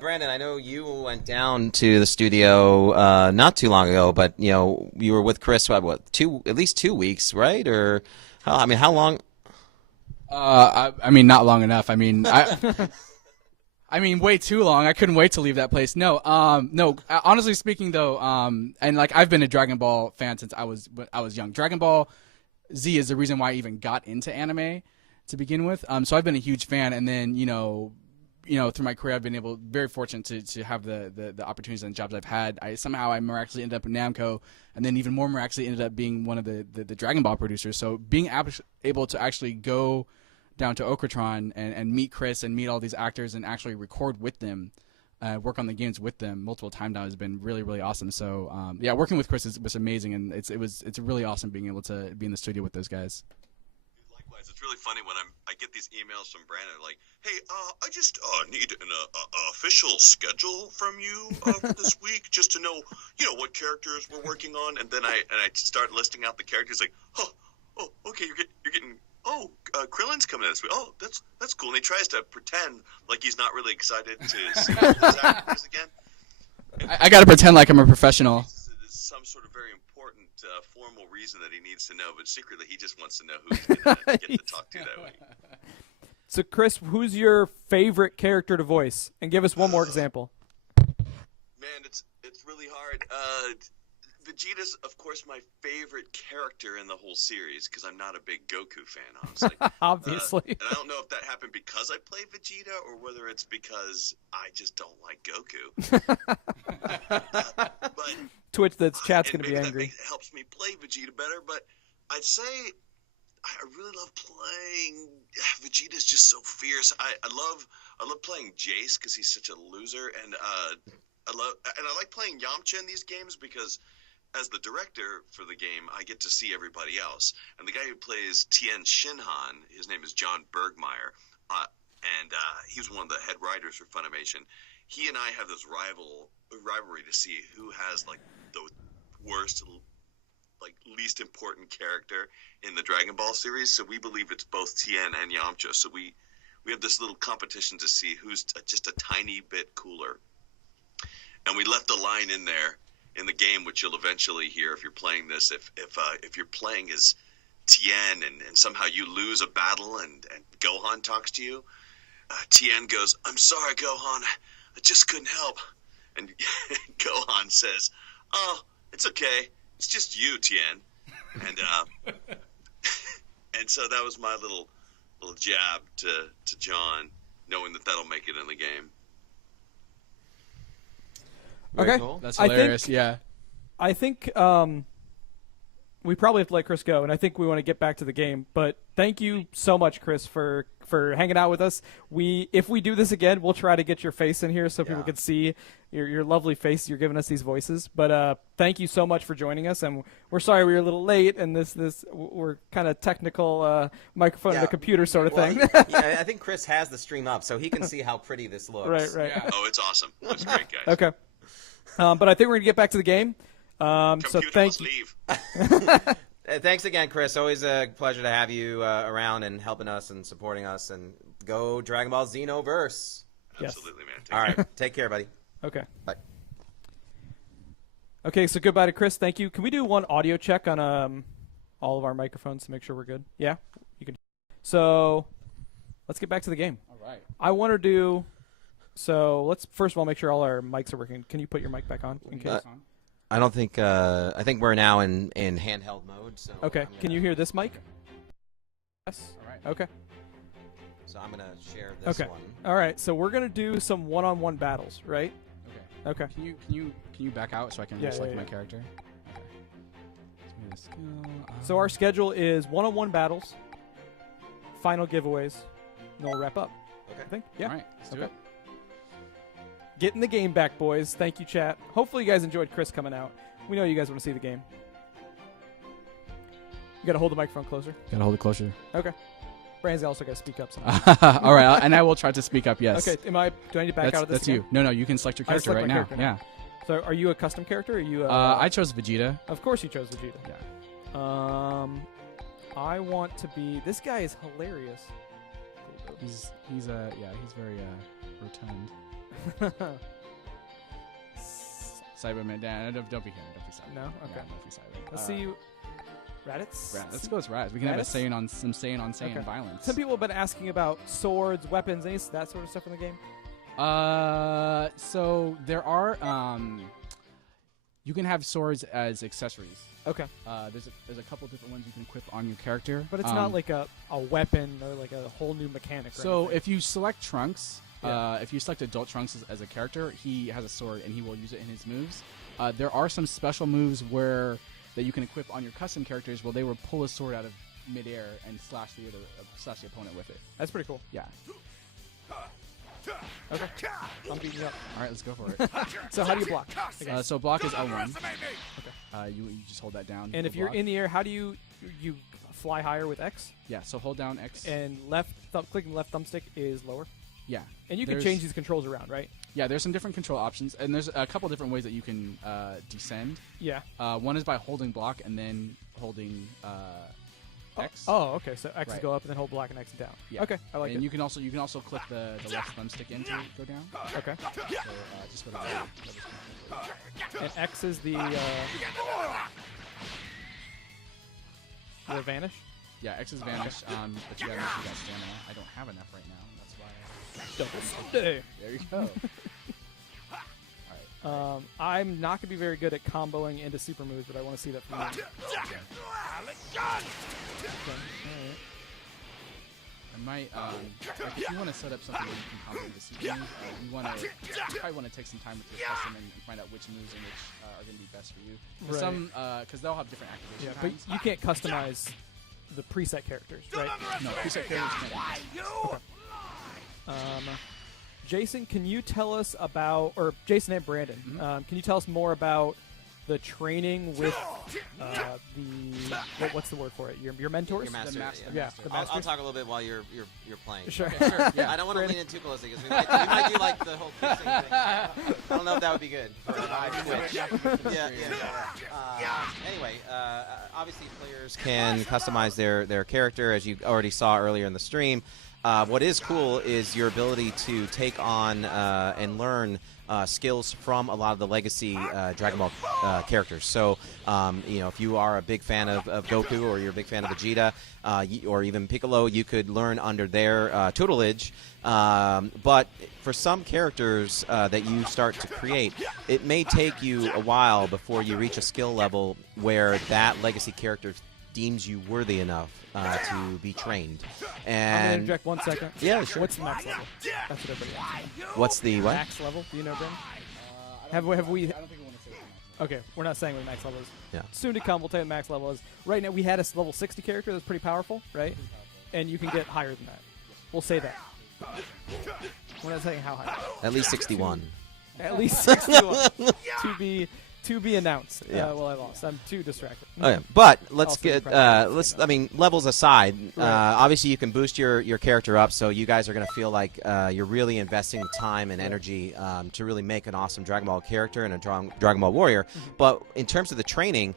Brandon, I know you went down to the studio not too long ago, but you were with Chris at least 2 weeks, right? Or how long? Not long enough. Way too long. I couldn't wait to leave that place. No. Honestly speaking, though, and I've been a Dragon Ball fan since I was young. Dragon Ball Z is the reason why I even got into anime to begin with. So I've been a huge fan, and then through my career, I've been very fortunate to have the opportunities and jobs I've had. I miraculously ended up in Namco, and then even more miraculously ended up being one of the Dragon Ball producers. So being able to actually go down to Okratron and meet Chris and meet all these actors and actually record with them, work on the games with them multiple times now has been really, really awesome. So working with Chris was amazing, and it's really awesome being able to be in the studio with those guys. Likewise, it's really funny when I get these emails from Brandon like, hey, I just need an official schedule from you for this week just to know what characters we're working on, and then I start listing out the characters like, oh okay, you're getting. Oh, Krillin's coming this week. Oh, that's cool. And he tries to pretend like he's not really excited to see those actors again. I got to pretend like I'm a professional. There's some sort of very important formal reason that he needs to know, but secretly he just wants to know who he's going to get to talk to that week. So, Chris, who's your favorite character to voice? And give us one more example. Man, it's really hard. Vegeta's, of course, my favorite character in the whole series because I'm not a big Goku fan, honestly. Obviously. And I don't know if that happened because I play Vegeta or whether it's because I just don't like Goku. But Twitch, chat's going to be angry. That helps me play Vegeta better, but I'd say I really love playing. Vegeta's just so fierce. I love playing Jace because he's such a loser, and I like playing Yamcha in these games because as the director for the game, I get to see everybody else. And the guy who plays Tien Shinhan, his name is John Bergmeyer, and he was one of the head writers for Funimation. He and I have this rivalry to see who has the worst, least important character in the Dragon Ball series. So we believe it's both Tien and Yamcha. So we have this little competition to see who's just a tiny bit cooler. And we left a line in there in the game, which you'll eventually hear if you're playing this. If you're playing as Tien and somehow you lose a battle and Gohan talks to you, Tien goes, "I'm sorry, Gohan, I just couldn't help." And Gohan says, "Oh, it's okay. It's just you, Tien." And and so that was my little jab to John, knowing that that'll make it in the game. Okay, cool. That's hilarious. I think we probably have to let Chris go, and I think we want to get back to the game. But thank you so much, Chris, for hanging out with us. If we do this again, we'll try to get your face in here so people can see your lovely face. You're giving us these voices. But thank you so much for joining us, and we're sorry we were a little late, and we're kind of technical microphone and a computer sort of thing. I think Chris has the stream up, so he can see how pretty this looks. Right. Yeah. Oh, it's awesome. Looks great, guys. Okay. But I think we're going to get back to the game. So thank you. Leave. Thanks again, Chris. Always a pleasure to have you around and helping us and supporting us. And go Dragon Ball Xenoverse. Absolutely, man. All right. Take care, buddy. Okay. Bye. Okay, so goodbye to Chris. Thank you. Can we do one audio check on all of our microphones to make sure we're good? Yeah? You can. So let's get back to the game. All right. I want to do... So let's first of all make sure all our mics are working. Can you put your mic back on? In case? I don't think. I think we're now in handheld mode. So okay. Can you hear this mic? Yes. All right. Okay. So I'm gonna share this one. All right. So we're gonna do some one-on-one battles, right? Okay. Okay. Can you back out so I can select my character? Okay. So our schedule is one-on-one battles, final giveaways, and we'll wrap up. Okay. I think. Yeah. All right. Let's do it. Getting the game back, boys. Thank you, chat. Hopefully you guys enjoyed Chris coming out. We know you guys want to see the game. You got to hold the microphone closer. Gotta hold it closer. Okay. Brand's also got to speak up. All right, and I will try to speak up, yes. Okay, do I need to back out of this That's again? you. No, you can select your character right now. Yeah. So are you a custom character? Or are you I chose Vegeta. Of course you chose Vegeta. Yeah. I want to be... This guy is hilarious. He's very rotund. Cyberman, Dan, don't be here. Don't be Cyberman. No? Okay. Yeah, don't be Cyberman. Let's see you. Raditz? Let's go with Raditz. We can have a Saiyan on Saiyan violence. Some people have been asking about swords, weapons, any that sort of stuff in the game. So there are you can have swords as accessories. Okay. There's a couple different ones you can equip on your character, but it's not like a weapon or like a whole new mechanic. So if you select Trunks. If you select Adult Trunks as a character, he has a sword and he will use it in his moves. There are some special moves that you can equip on your custom characters where they will pull a sword out of midair and slash the opponent with it. That's pretty cool. Yeah. Okay. I'm beating you up. All right, let's go for it. So how do you block? So block is L1. Okay. You just hold that down. And if you're in the air, how do you fly higher with X? Yeah. So hold down X. And clicking left thumbstick is lower. Yeah. And you can change these controls around, right? Yeah, there's some different control options, and there's a couple different ways that you can descend. Yeah. One is by holding block and then holding X. Oh, okay. So X is go up and then hold block and X is down. Yeah. Okay, I like it. And you can also click the left thumbstick in to go down. Okay. So just whatever. And X is the vanish. Yeah, X is vanish. But you gotta make sure you got stamina. I don't have enough right now. That's why. Double Sunday. There you go. All right. I'm not gonna be very good at comboing into super moves, but I want to see that from you. I might, if you want to set up something where you can combo into super moves, you probably want to take some time with your custom and find out which moves and which are going to be best for you. Right. Some, because they'll have different activation times. But you can't customize the preset characters, right? No, preset characters can't. Okay. Jason, can you tell us about, or Jason and Brandon, can you tell us more about the training with what's the word for it? Your mentors? Your master, the master. yeah. The I'll talk a little bit while you're playing. Sure. Okay, sure. Yeah. I don't want to lean in too closely because we might do like the whole kissing thing. I don't know if that would be good for a live Twitch. Anyway, obviously players can customize their character, as you already saw earlier in the stream. what is cool is your ability to take on and learn skills from a lot of the legacy Dragon Ball characters. So, if you are a big fan of Goku, or you're a big fan of Vegeta, or even Piccolo, you could learn under their tutelage. But for some characters that you start to create, it may take you a while before you reach a skill level where that legacy character deems you worthy enough to be trained. And I'm going to interject 1 second. Yeah, sure. What's the max level? That's what everybody wants. What's the what? Max level? Do you know, Ben? Have we? I don't think we want to say it. Okay, we're not saying what max level is. Yeah. Soon to come, we'll tell you what max level is. Right now, we had a level 60 character that's pretty powerful, right? And you can get higher than that. We'll say that. We're not saying how high. At least 61. At least 61. To be announced. Yeah. Well, I lost. I'm too distracted. Okay, but let's Also get impressive. levels aside. Right. Obviously, you can boost your character up, so you guys are going to feel like you're really investing the time and energy to really make an awesome Dragon Ball character and a Dragon Ball warrior. But in terms of the training,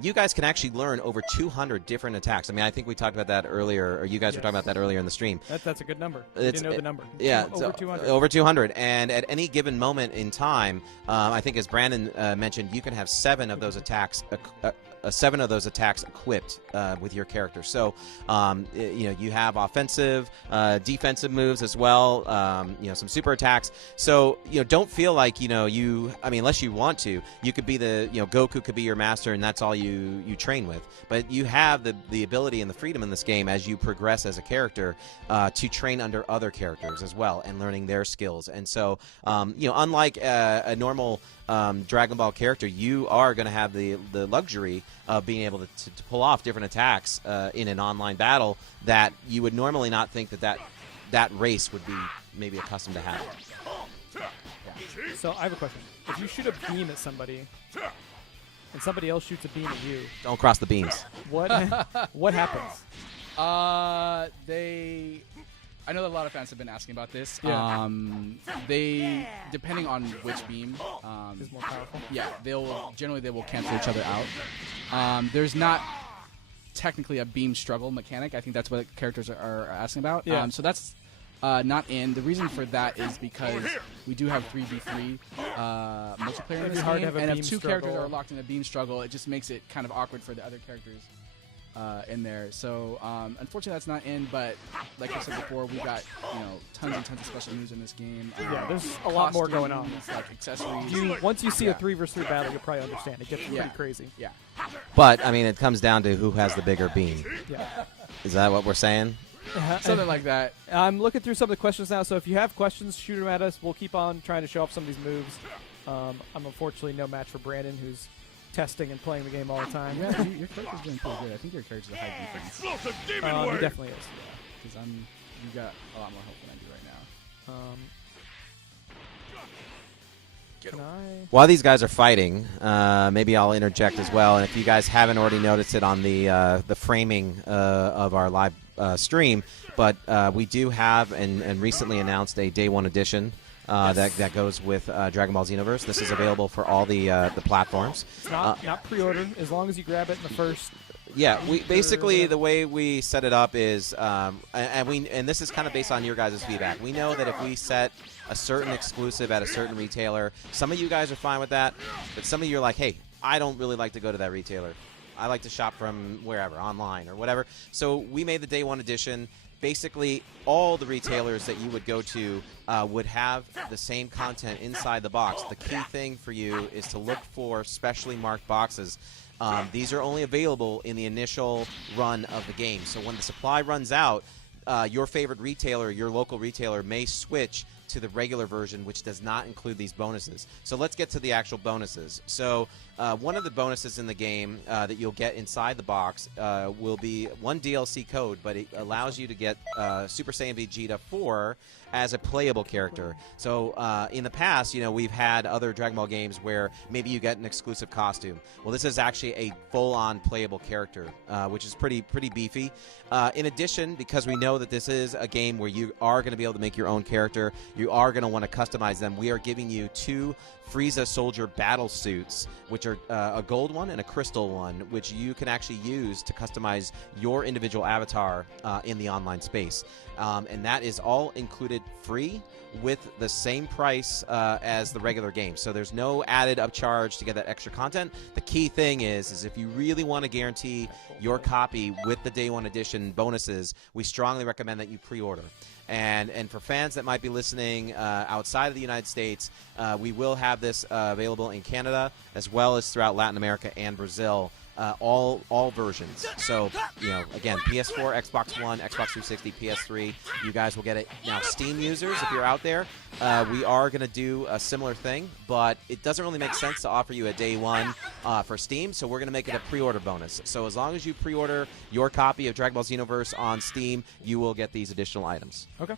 you guys can actually learn over 200 different attacks. I mean, I think we talked about that earlier, or you guys were talking about that earlier in the stream. That's a good number. I didn't know the number. Yeah, over 200. Over 200. And at any given moment in time, I think as Brandon mentioned, you can have 7 of those attacks. 7 of those attacks equipped with your character. So, you have offensive, defensive moves as well. Some super attacks. So, don't feel like unless you want to, you could be Goku could be your master, and that's all you train with. But you have the ability and the freedom in this game as you progress as a character to train under other characters as well and learning their skills. And so, unlike a normal Dragon Ball character, you are going to have the luxury of being able to pull off different attacks in an online battle that you would normally not think that race would be maybe accustomed to having. So I have a question. If you shoot a beam at somebody and somebody else shoots a beam at you, Don't cross the beams. what happens? I know that a lot of fans have been asking about this. Yeah. They, depending on which beam, Is more powerful. yeah, they will cancel each other out. There's not technically a beam struggle mechanic. I think that's what characters are asking about. Yeah. So that's not in. The reason for that is because we do have 3v3 multiplayer in It'd be this hard to game, have a and beam if two struggle. characters are locked in a beam struggle, it just makes it kind of awkward for the other characters in there. So unfortunately that's not in, but like I said before, we got tons and tons of special moves in this game. Yeah, there's a lot more going on. costumes, like accessories. Once you see a 3v3 battle, you'll probably understand. It gets Yeah. pretty crazy. Yeah. But, I mean, it comes down to who has the bigger beam. Yeah. Is that what we're saying? Something like that. I'm looking through some of the questions now, so if you have questions, shoot them at us. We'll keep on trying to show off some of these moves. I'm unfortunately no match for Brandon, who's testing and playing the game all the time. Yeah, your character's doing pretty good. I think your character's a high defense. He definitely is. Because you got a lot more help than I do right now. Can I? While these guys are fighting, maybe I'll interject as well. And if you guys haven't already noticed it on the framing of our live stream, but we do have and recently announced a Day 1 edition that goes with Dragon Ball Xenoverse. This is available for all the platforms. It's not pre-order as long as you grab it in the first. Yeah, we basically the way we set it up is, and this is kind of based on your guys' feedback. We know that if we set a certain exclusive at a certain retailer, some of you guys are fine with that, but some of you are like, hey, I don't really like to go to that retailer. I like to shop from wherever, online or whatever. So we made the Day 1 edition. Basically, all the retailers that you would go to would have the same content inside the box. The key thing for you is to look for specially marked boxes. These are only available in the initial run of the game. So when the supply runs out, your favorite retailer, your local retailer, may switch to the regular version, which does not include these bonuses. So let's get to the actual bonuses. So one of the bonuses in the game that you'll get inside the box will be one DLC code, but it allows you to get Super Saiyan Vegeta 4 as a playable character. So in the past, we've had other Dragon Ball games where maybe you get an exclusive costume. Well, this is actually a full-on playable character, which is pretty beefy. In addition, because we know that this is a game where you are going to be able to make your own character, you are going to want to customize them, we are giving you 2 Frieza Soldier battle suits, which are a gold one and a crystal one, which you can actually use to customize your individual avatar in the online space. And that is all included free with the same price as the regular game. So there's no added upcharge to get that extra content. The key thing is if you really want to guarantee your copy with the Day 1 edition bonuses, we strongly recommend that you pre-order. And for fans that might be listening outside of the United States, we will have this available in Canada as well as throughout Latin America and Brazil. All versions. So, again, PS4, Xbox One, Xbox 360, PS3, you guys will get it. Now, Steam users, if you're out there, we are going to do a similar thing, but it doesn't really make sense to offer you a Day 1 for Steam, so we're going to make it a pre-order bonus. So as long as you pre-order your copy of Dragon Ball Xenoverse on Steam, you will get these additional items. Okay.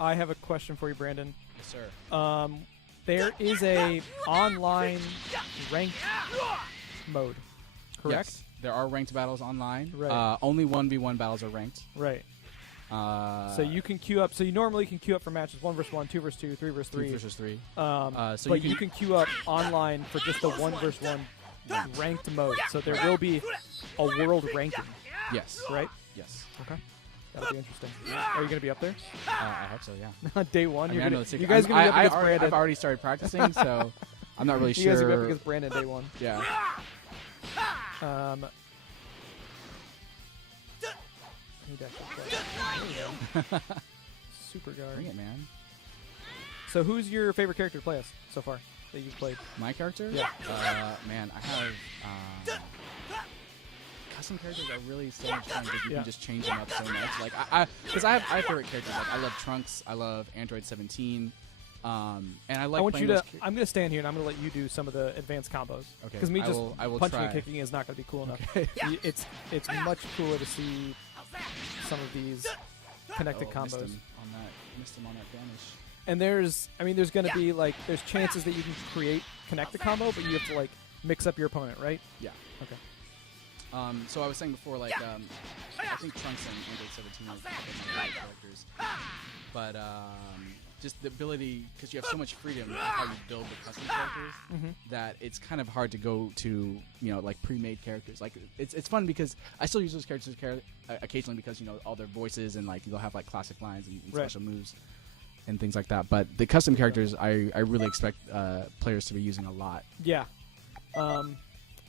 I have a question for you, Brandon. Yes, sir. There is a online ranked mode. Correct? Yes, there are ranked battles online. Right. Only 1v1 battles are ranked. Right. So you can queue up. So you normally can queue up for matches 1 versus 1, 2 versus 2, 3 versus 3. 2 versus 3. So but you can queue up online for just the 1 versus 1 ranked mode. So there will be a world ranking. Yes. Right? Yes. Okay. That'll be interesting. Are you going to be up there? I hope so, yeah. Day 1? You guys going to be up against Brandon. I've already started practicing, so I'm not really sure. You guys are going to be up against Brandon Day 1. Yeah. Super guard. Bring it, man. So who's your favorite character to play as so far that you've played? My character? Yeah. Man, I have custom characters are really so much fun because you can just change them up so much. Like because I have favorite characters. Like I love Trunks. I love Android 17. And I like. I want you to. I'm going to stand here and I'm going to let you do some of the advanced combos. Okay. Because me just I will punching try. and kicking is not going to be cool enough. Okay. It's much cooler to see some of these connected combos. Missed him on that vanish. And there's going to be there's chances that you can create connected combo, but you have to mix up your opponent, right? Yeah. Okay. So I was saying before, I think Trunks and Android 17 are my favorite characters. But just the ability, because you have so much freedom in how you build the custom characters, that it's kind of hard to go to, pre-made characters. It's fun because I still use those characters occasionally because, all their voices and, they'll have, classic lines and special moves and things like that. But the custom characters, I really expect players to be using a lot. Yeah.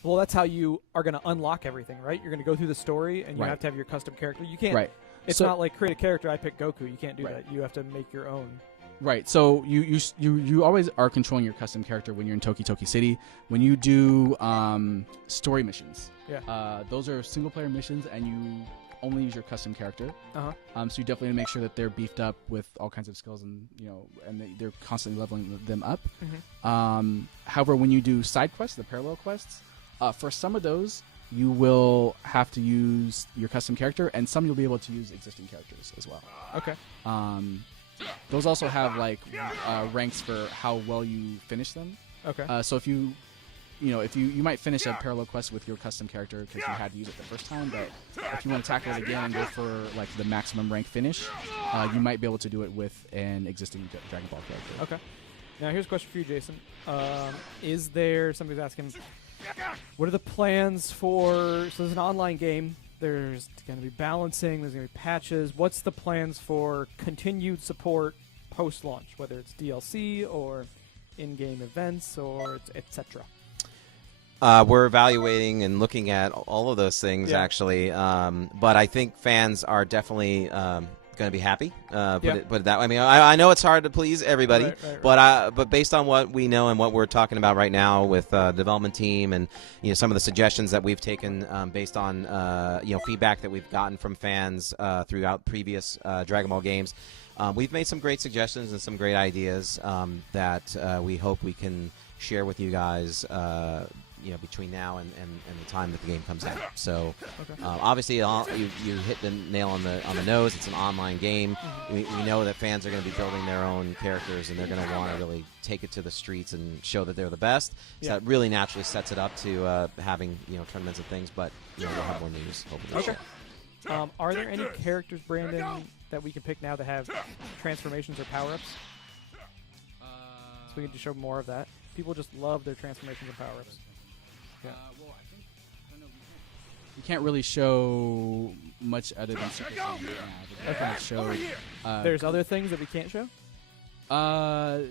Well, that's how you are going to unlock everything, right? You're going to go through the story, and you have to have your custom character. You can't. Right. It's not like create a character. I pick Goku. You can't do that. You have to make your own. Right. So you always are controlling your custom character when you're in Toki Toki City. When you do story missions, those are single player missions, and you only use your custom character. So you definitely make sure that they're beefed up with all kinds of skills, and and they're constantly leveling them up. However, when you do side quests, the parallel quests. For some of those, you will have to use your custom character, and some you'll be able to use existing characters as well. Okay. Those also have ranks for how well you finish them. Okay. So if you might finish a parallel quest with your custom character because you had to use it the first time, but if you want to tackle it again and go for the maximum rank finish, you might be able to do it with an existing Dragon Ball character. Okay. Now here's a question for you, Jason. Is there somebody's asking? What are the plans for... So there's an online game. There's going to be balancing. There's going to be patches. What's the plans for continued support post-launch, whether it's DLC or in-game events or etc.? We're evaluating and looking at all of those things, actually. But I think fans are definitely... going to be happy. Put it that way. I mean, I know it's hard to please everybody, but based on what we know and what we're talking about right now with the development team and some of the suggestions that we've taken based on feedback that we've gotten from fans throughout previous Dragon Ball games, we've made some great suggestions and some great ideas that we hope we can share with you guys. Between now and the time that the game comes out. So, obviously, you hit the nail on the nose. It's an online game. We know that fans are going to be building their own characters, and they're going to want to really take it to the streets and show that they're the best. So that really naturally sets it up to having tournaments and things. But we'll have more news hopefully. Okay. Are there any characters, Brandon, that we can pick now that have transformations or power-ups? So we can just show more of that. People just love their transformations and power-ups. Yeah. Well, I don't know. We can't really show much other than Super Saiyan right now. We can't show. There's other things that we can't show. The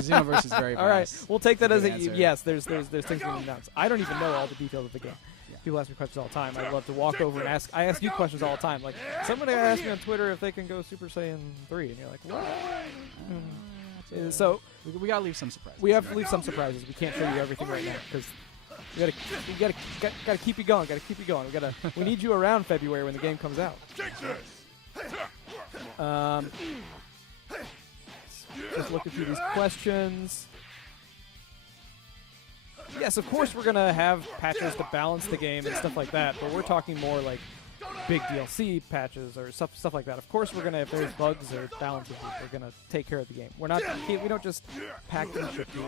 Xenoverse is very vast. All right, we'll take that as a answer. yes. There's things we can announce. I don't even know all the details of the game. Yeah. People ask me questions all the time. I love to walk over and ask. I ask you questions all the time. Like somebody asked me on Twitter if they can go Super Saiyan 3, and you're like, what? So we gotta leave some surprises. We have to leave some surprises. We can't show you everything right now because we gotta keep you going. Gotta keep you going. We need you around February when the game comes out. Just looking through these questions. Yes, of course we're gonna have patches to balance the game and stuff like that, but we're talking more like big DLC patches or stuff like that. Of course we're gonna, if there's bugs or balances, we're gonna take care of the game. We don't just pack and ship you.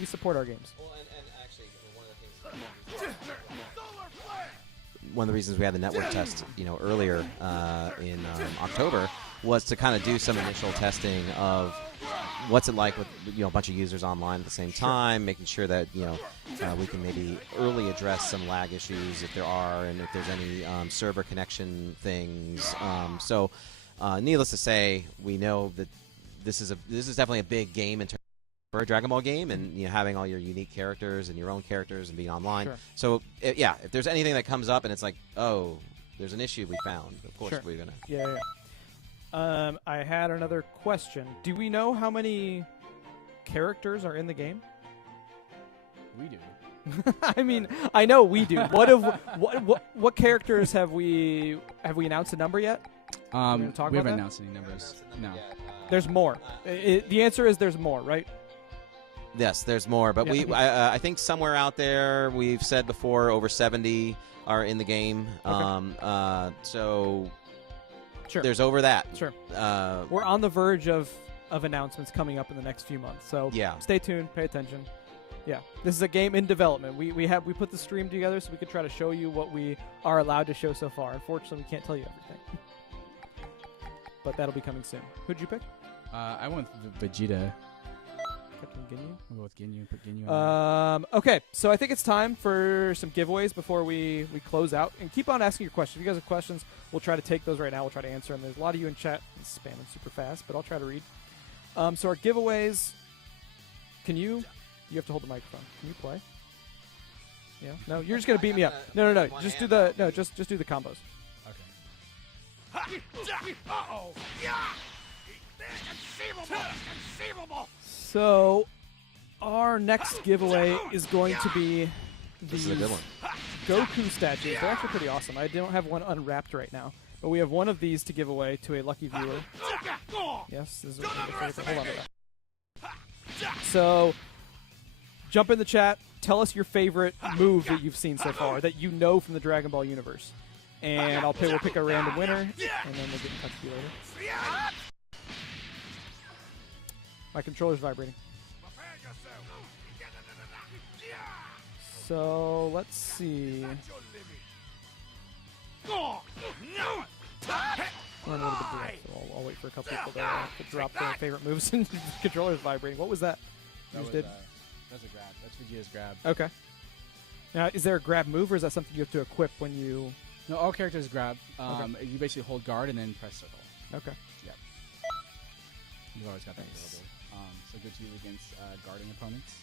We support our games. Well, and actually, one of the reasons we had the network test, earlier in October, was to kind of do some initial testing of what's it like with a bunch of users online at the same time, making sure that we can maybe early address some lag issues if there are, and if there's any server connection things. So, needless to say, we know that this is definitely a big game in terms for a Dragon Ball game, and having all your unique characters and your own characters and being online. Sure. So if there's anything that comes up and it's like, oh, there's an issue we found, of course we're gonna. Yeah. I had another question. Do we know how many characters are in the game? We do. I mean, I know we do. What characters have we announced a number yet? We haven't announced any numbers. No. There's more. The answer is there's more, right? Yes, there's more, but I think somewhere out there we've said before over 70 are in the game. Okay. So sure. There's over that. Sure. We're on the verge of announcements coming up in the next few months. So stay tuned, pay attention. Yeah, this is a game in development. We put the stream together so we could try to show you what we are allowed to show so far. Unfortunately, we can't tell you everything. But that'll be coming soon. Who'd you pick? I went with Vegeta. Ginyu? I'll go with Ginyu. Put Ginyu on okay, so I think it's time for some giveaways before we close out. And keep on asking your questions. If you guys have questions, we'll try to take those right now. We'll try to answer them. There's a lot of you in chat spamming super fast, but I'll try to read. So our giveaways, you have to hold the microphone. Can you play? Yeah? No, you're just going to beat me up. No. Just do the combos. Okay. Uh-oh. Conceivable. So, our next giveaway is going to be This is a good one. Goku statues. They're actually pretty awesome. I don't have one unwrapped right now, but we have one of these to give away to a lucky viewer. Yes, this is hold on to that. So, jump in the chat. Tell us your favorite move that you've seen so far, that you know from the Dragon Ball universe. And we'll pick a random winner, and then we'll get in touch with you later. My controller's vibrating. So, let's see. Run a little bit direct, so I'll wait for a couple people to drop their favorite moves, and the controller's vibrating. What was that? That's a grab. That's Vegeta's grab. Okay. Now, is there a grab move, or is that something you have to equip when you... No, all characters grab. Okay. You basically hold guard and then press circle. Okay. Yep. You've always got that available. So good to use against guarding opponents,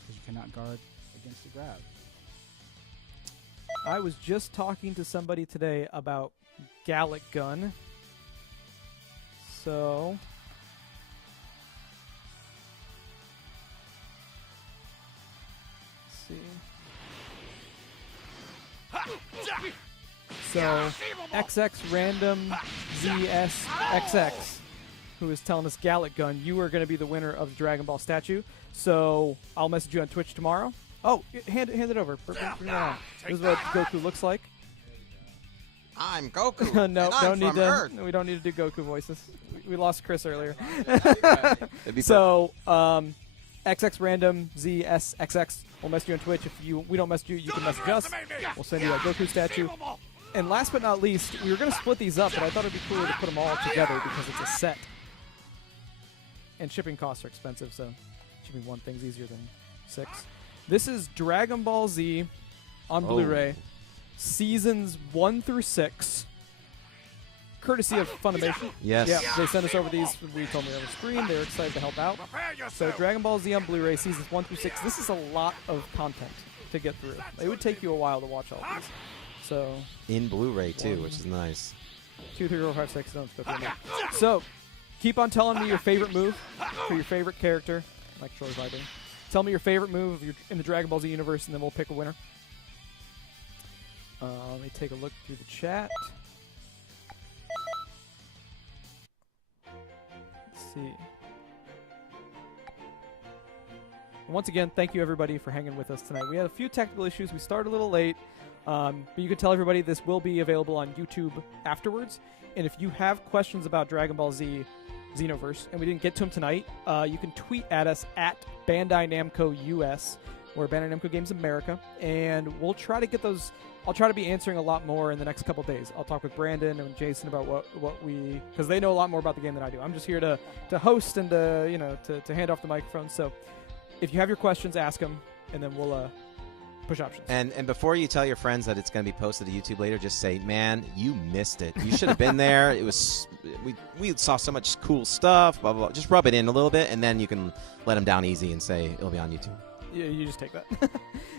because you cannot guard against the grab. I was just talking to somebody today about Gallic Gun. So... let's see. So, XX Random ZSXX, who is telling us Gallic Gun, you are going to be the winner of the Dragon Ball statue. So, I'll message you on Twitch tomorrow. Oh, hand it over. Bring it on. This is what Goku looks like. I'm Goku. No, and I'm from Earth. we don't need to do Goku voices. We lost Chris earlier. So, XX Random ZSXX. We'll message you on Twitch. If we don't message you, you can message us. We'll send you a Goku statue. And last but not least, we were going to split these up, but I thought it'd be cooler to put them all together because it's a set. And shipping costs are expensive, so shipping one thing's easier than 6. This is Dragon Ball Z on Blu-ray, seasons 1 through 6, courtesy of Funimation. Yes. Yeah, they sent us over these. We told me on the screen. They were excited to help out. So Dragon Ball Z on Blu-ray, seasons 1 through 6. This is a lot of content to get through. It would take you a while to watch all these. So in Blu-ray too, which is nice. 2, 3, 4, 5, 6. Don't go through them. So keep on telling me your favorite move for your favorite character. Like Troy vibing. Tell me your favorite move in the Dragon Ball Z universe, and then we'll pick a winner. Let me take a look through the chat. Let's see. And once again, thank you everybody for hanging with us tonight. We had a few technical issues. We started a little late, but you can tell everybody this will be available on YouTube afterwards. And if you have questions about Dragon Ball Z Xenoverse, and we didn't get to them tonight, you can tweet at us at Bandai Namco US or Bandai Namco Games America, and we'll try to get those. I'll try to be answering a lot more in the next couple days. I'll talk with Brandon and Jason about what we, because they know a lot more about the game than I do. I'm just here to host and to hand off the microphone. So if you have your questions, ask them, and then we'll push options. And before you tell your friends that it's going to be posted to YouTube later, just say, man, you missed it. You should have been there. It was we saw so much cool stuff, blah, blah, blah. Just rub it in a little bit, and then you can let them down easy and say it'll be on YouTube. Yeah, you just take that.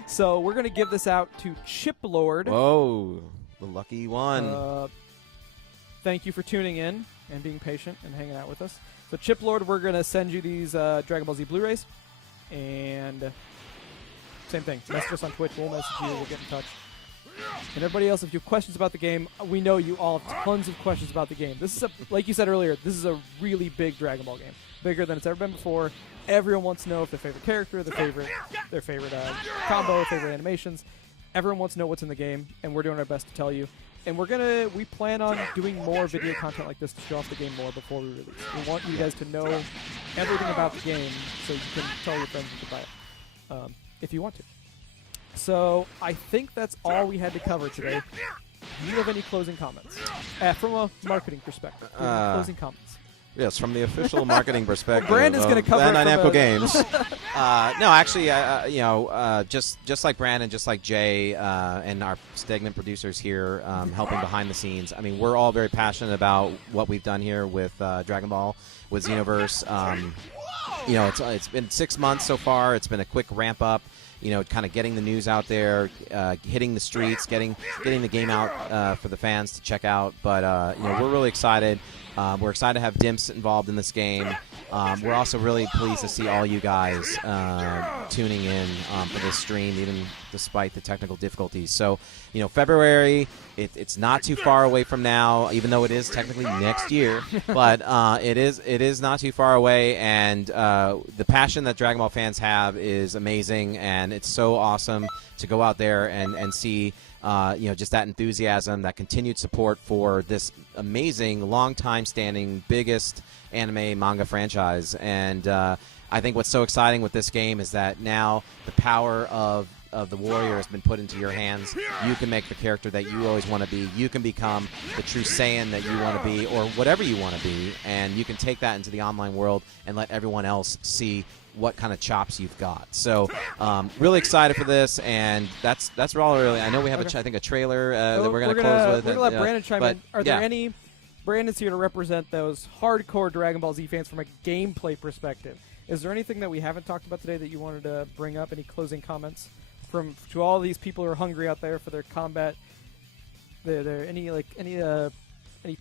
So we're going to give this out to Chip Lord. Whoa, the lucky one. Thank you for tuning in and being patient and hanging out with us. So Chip Lord, we're going to send you these Dragon Ball Z Blu-rays, and same thing. Message us on Twitch. We'll message you. We'll get in touch. And everybody else, if you have questions about the game, we know you all have tons of questions about the game. This is like you said earlier, this is a really big Dragon Ball game, bigger than it's ever been before. Everyone wants to know if their favorite character, their favorite combo, favorite animations. Everyone wants to know what's in the game, and we're doing our best to tell you. And we plan on doing more video content like this to show off the game more before we release. We want you guys to know everything about the game so you can tell your friends you can buy it if you want to. So I think that's all we had to cover today. Do you have any closing comments? From a marketing perspective, closing comments. Yes, from the official marketing perspective. Brandon's going to cover Bandai Namco Games. No, actually, just like Brandon, just like Jay, and our segment producers here, helping behind the scenes. I mean, we're all very passionate about what we've done here with Dragon Ball, with Xenoverse. It's been 6 months so far. It's been a quick ramp up. Kind of getting the news out there, hitting the streets, getting the game out for the fans to check out. But we're really excited. We're excited to have Dimps involved in this game. We're also really pleased to see all you guys tuning in for this stream, even despite the technical difficulties. So, February, it's not too far away from now, even though it is technically next year. But it is not too far away, and the passion that Dragon Ball fans have is amazing, and it's so awesome to go out there and see just that enthusiasm, that continued support for this amazing, long-time standing, biggest anime manga franchise. And I think what's so exciting with this game is that now the power of the warrior has been put into your hands. You can make the character that you always want to be. You can become the true Saiyan that you want to be, or whatever you want to be, and you can take that into the online world and let everyone else see what kind of chops you've got. So really excited for this, and that's all really. I know we have I think a trailer that we're going to close with. We're going to let Brandon chime in. Are there any... Brandon's here to represent those hardcore Dragon Ball Z fans from a gameplay perspective. Is there anything that we haven't talked about today that you wanted to bring up? Any closing comments to all these people who are hungry out there for their combat? Any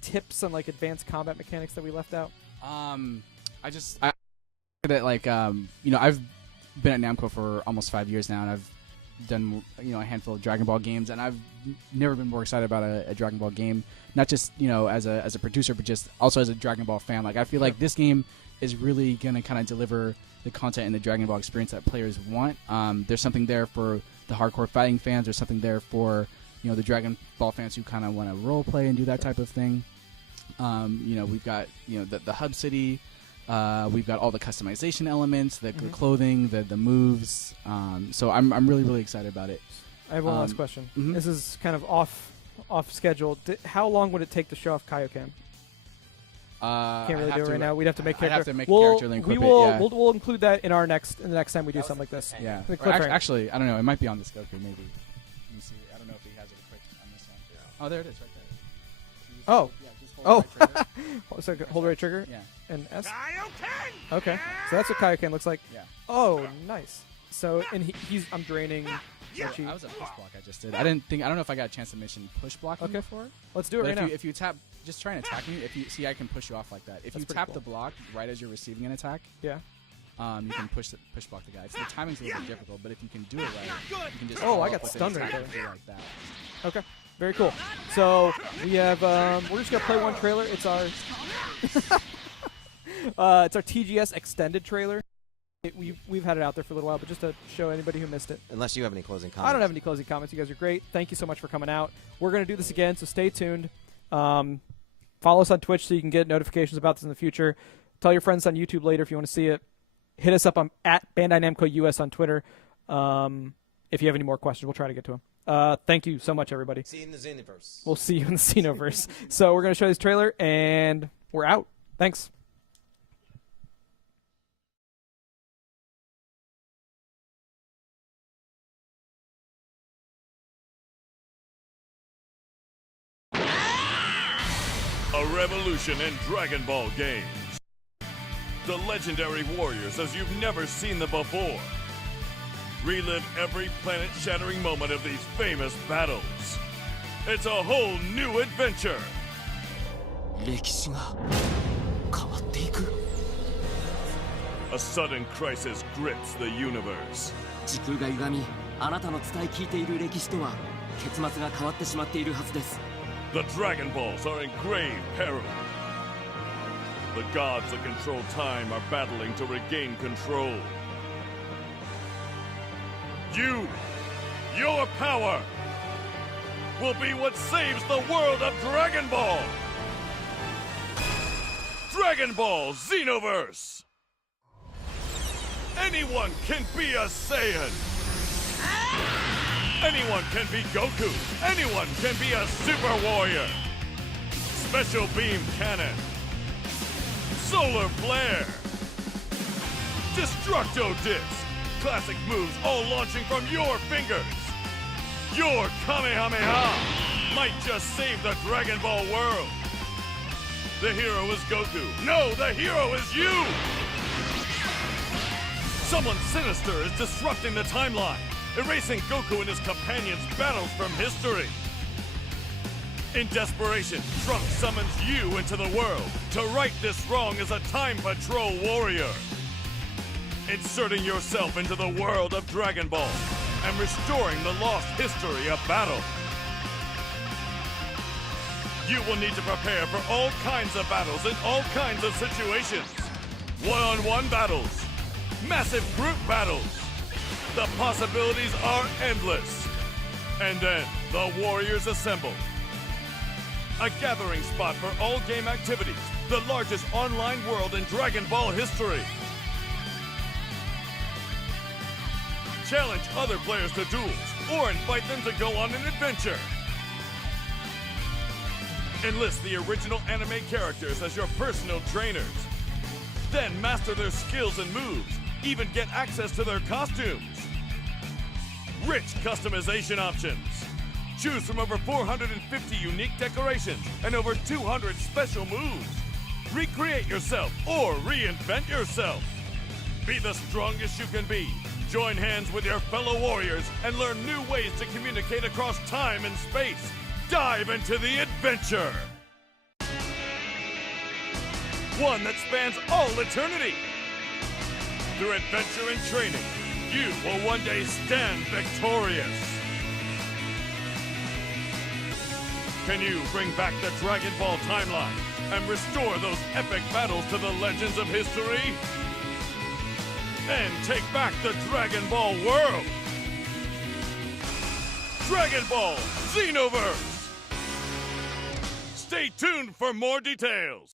tips on advanced combat mechanics that we left out? I've been at Namco for almost 5 years now, and I've done a handful of Dragon Ball games, and I've never been more excited about a Dragon Ball game. Not just as a producer, but just also as a Dragon Ball fan. I feel like this game is really gonna kind of deliver the content and the Dragon Ball experience that players want. There's something there for the hardcore fighting fans. There's something there for the Dragon Ball fans who kind of want to role play and do that type of thing. We've got the hub city. We've got all the customization elements, the clothing, the moves. So I'm really, really excited about it. I have one last question. This is kind of off schedule. How long would it take to show off Kaioken? Can't really do it right now. We'd have to make character. I'd have to make character link. We'll include that in the next time we do something like this. Yeah. Actually, I don't know. It might be on this Goku, maybe. Let me see. I don't know if he has it equipped on this one. Yeah. Oh, there it is, right there. Oh. Yeah, just hold right trigger. Hold right trigger. Yeah. And S. Kaioken! Okay. So that's what Kaioken looks like. Yeah. Oh, nice. So and I'm draining. That was a push block I just did. I don't know if I got a chance to mention push blocking before. Let's do it right now. If you tap, just try and attack me. If you see, I can push you off like that. If you tap the block right as you're receiving an attack, yeah, you can push block the guy. So the timing's a little bit difficult, but if you can do it right, you can just. Oh, I got stunned right there. Like that. Okay, very cool. So we have we're just gonna play one trailer. It's our TGS extended trailer. We've had it out there for a little while, but just to show anybody who missed it. Unless you have any closing comments. I don't have any closing comments. You guys are great. Thank you so much for coming out. We're going to do this again, so stay tuned. Follow us on Twitch so you can get notifications about this in the future. Tell your friends on YouTube later if you want to see it. Hit us up on @Bandai Namco US on Twitter. If you have any more questions, we'll try to get to them. Thank you so much, everybody. See you in the Xenoverse. We'll see you in the Xenoverse. So we're going to show this trailer, and we're out. Thanks. A revolution in Dragon Ball games. The legendary warriors as you've never seen them before. Relive every planet-shattering moment of these famous battles. It's a whole new adventure. A sudden crisis grips the universe. The Dragon Balls are in grave peril. The gods that control time are battling to regain control. Your power, will be what saves the world of Dragon Ball! Dragon Ball Xenoverse! Anyone can be a Saiyan! Anyone can be Goku! Anyone can be a Super Warrior! Special Beam Cannon! Solar Flare! Destructo Disc! Classic moves all launching from your fingers! Your Kamehameha might just save the Dragon Ball world! The hero is Goku! No, the hero is you! Someone sinister is disrupting the timeline, erasing Goku and his companions' battles from history. In desperation, Trunks summons you into the world to right this wrong as a Time Patrol warrior. Inserting yourself into the world of Dragon Ball and restoring the lost history of battle. You will need to prepare for all kinds of battles in all kinds of situations. One-on-one battles, massive group battles. The possibilities are endless. And then the warriors assemble. A gathering spot for all game activities, the largest online world in Dragon Ball history. Challenge other players to duels, or invite them to go on an adventure. Enlist the original anime characters as your personal trainers. Then master their skills and moves, even get access to their costumes. Rich customization options. Choose from over 450 unique decorations and over 200 special moves. Recreate yourself or reinvent yourself. Be the strongest you can be. Join hands with your fellow warriors and learn new ways to communicate across time and space. Dive into the adventure. One that spans all eternity. Through adventure and training, you will one day stand victorious. Can you bring back the Dragon Ball timeline and restore those epic battles to the legends of history? And take back the Dragon Ball world! Dragon Ball Xenoverse! Stay tuned for more details!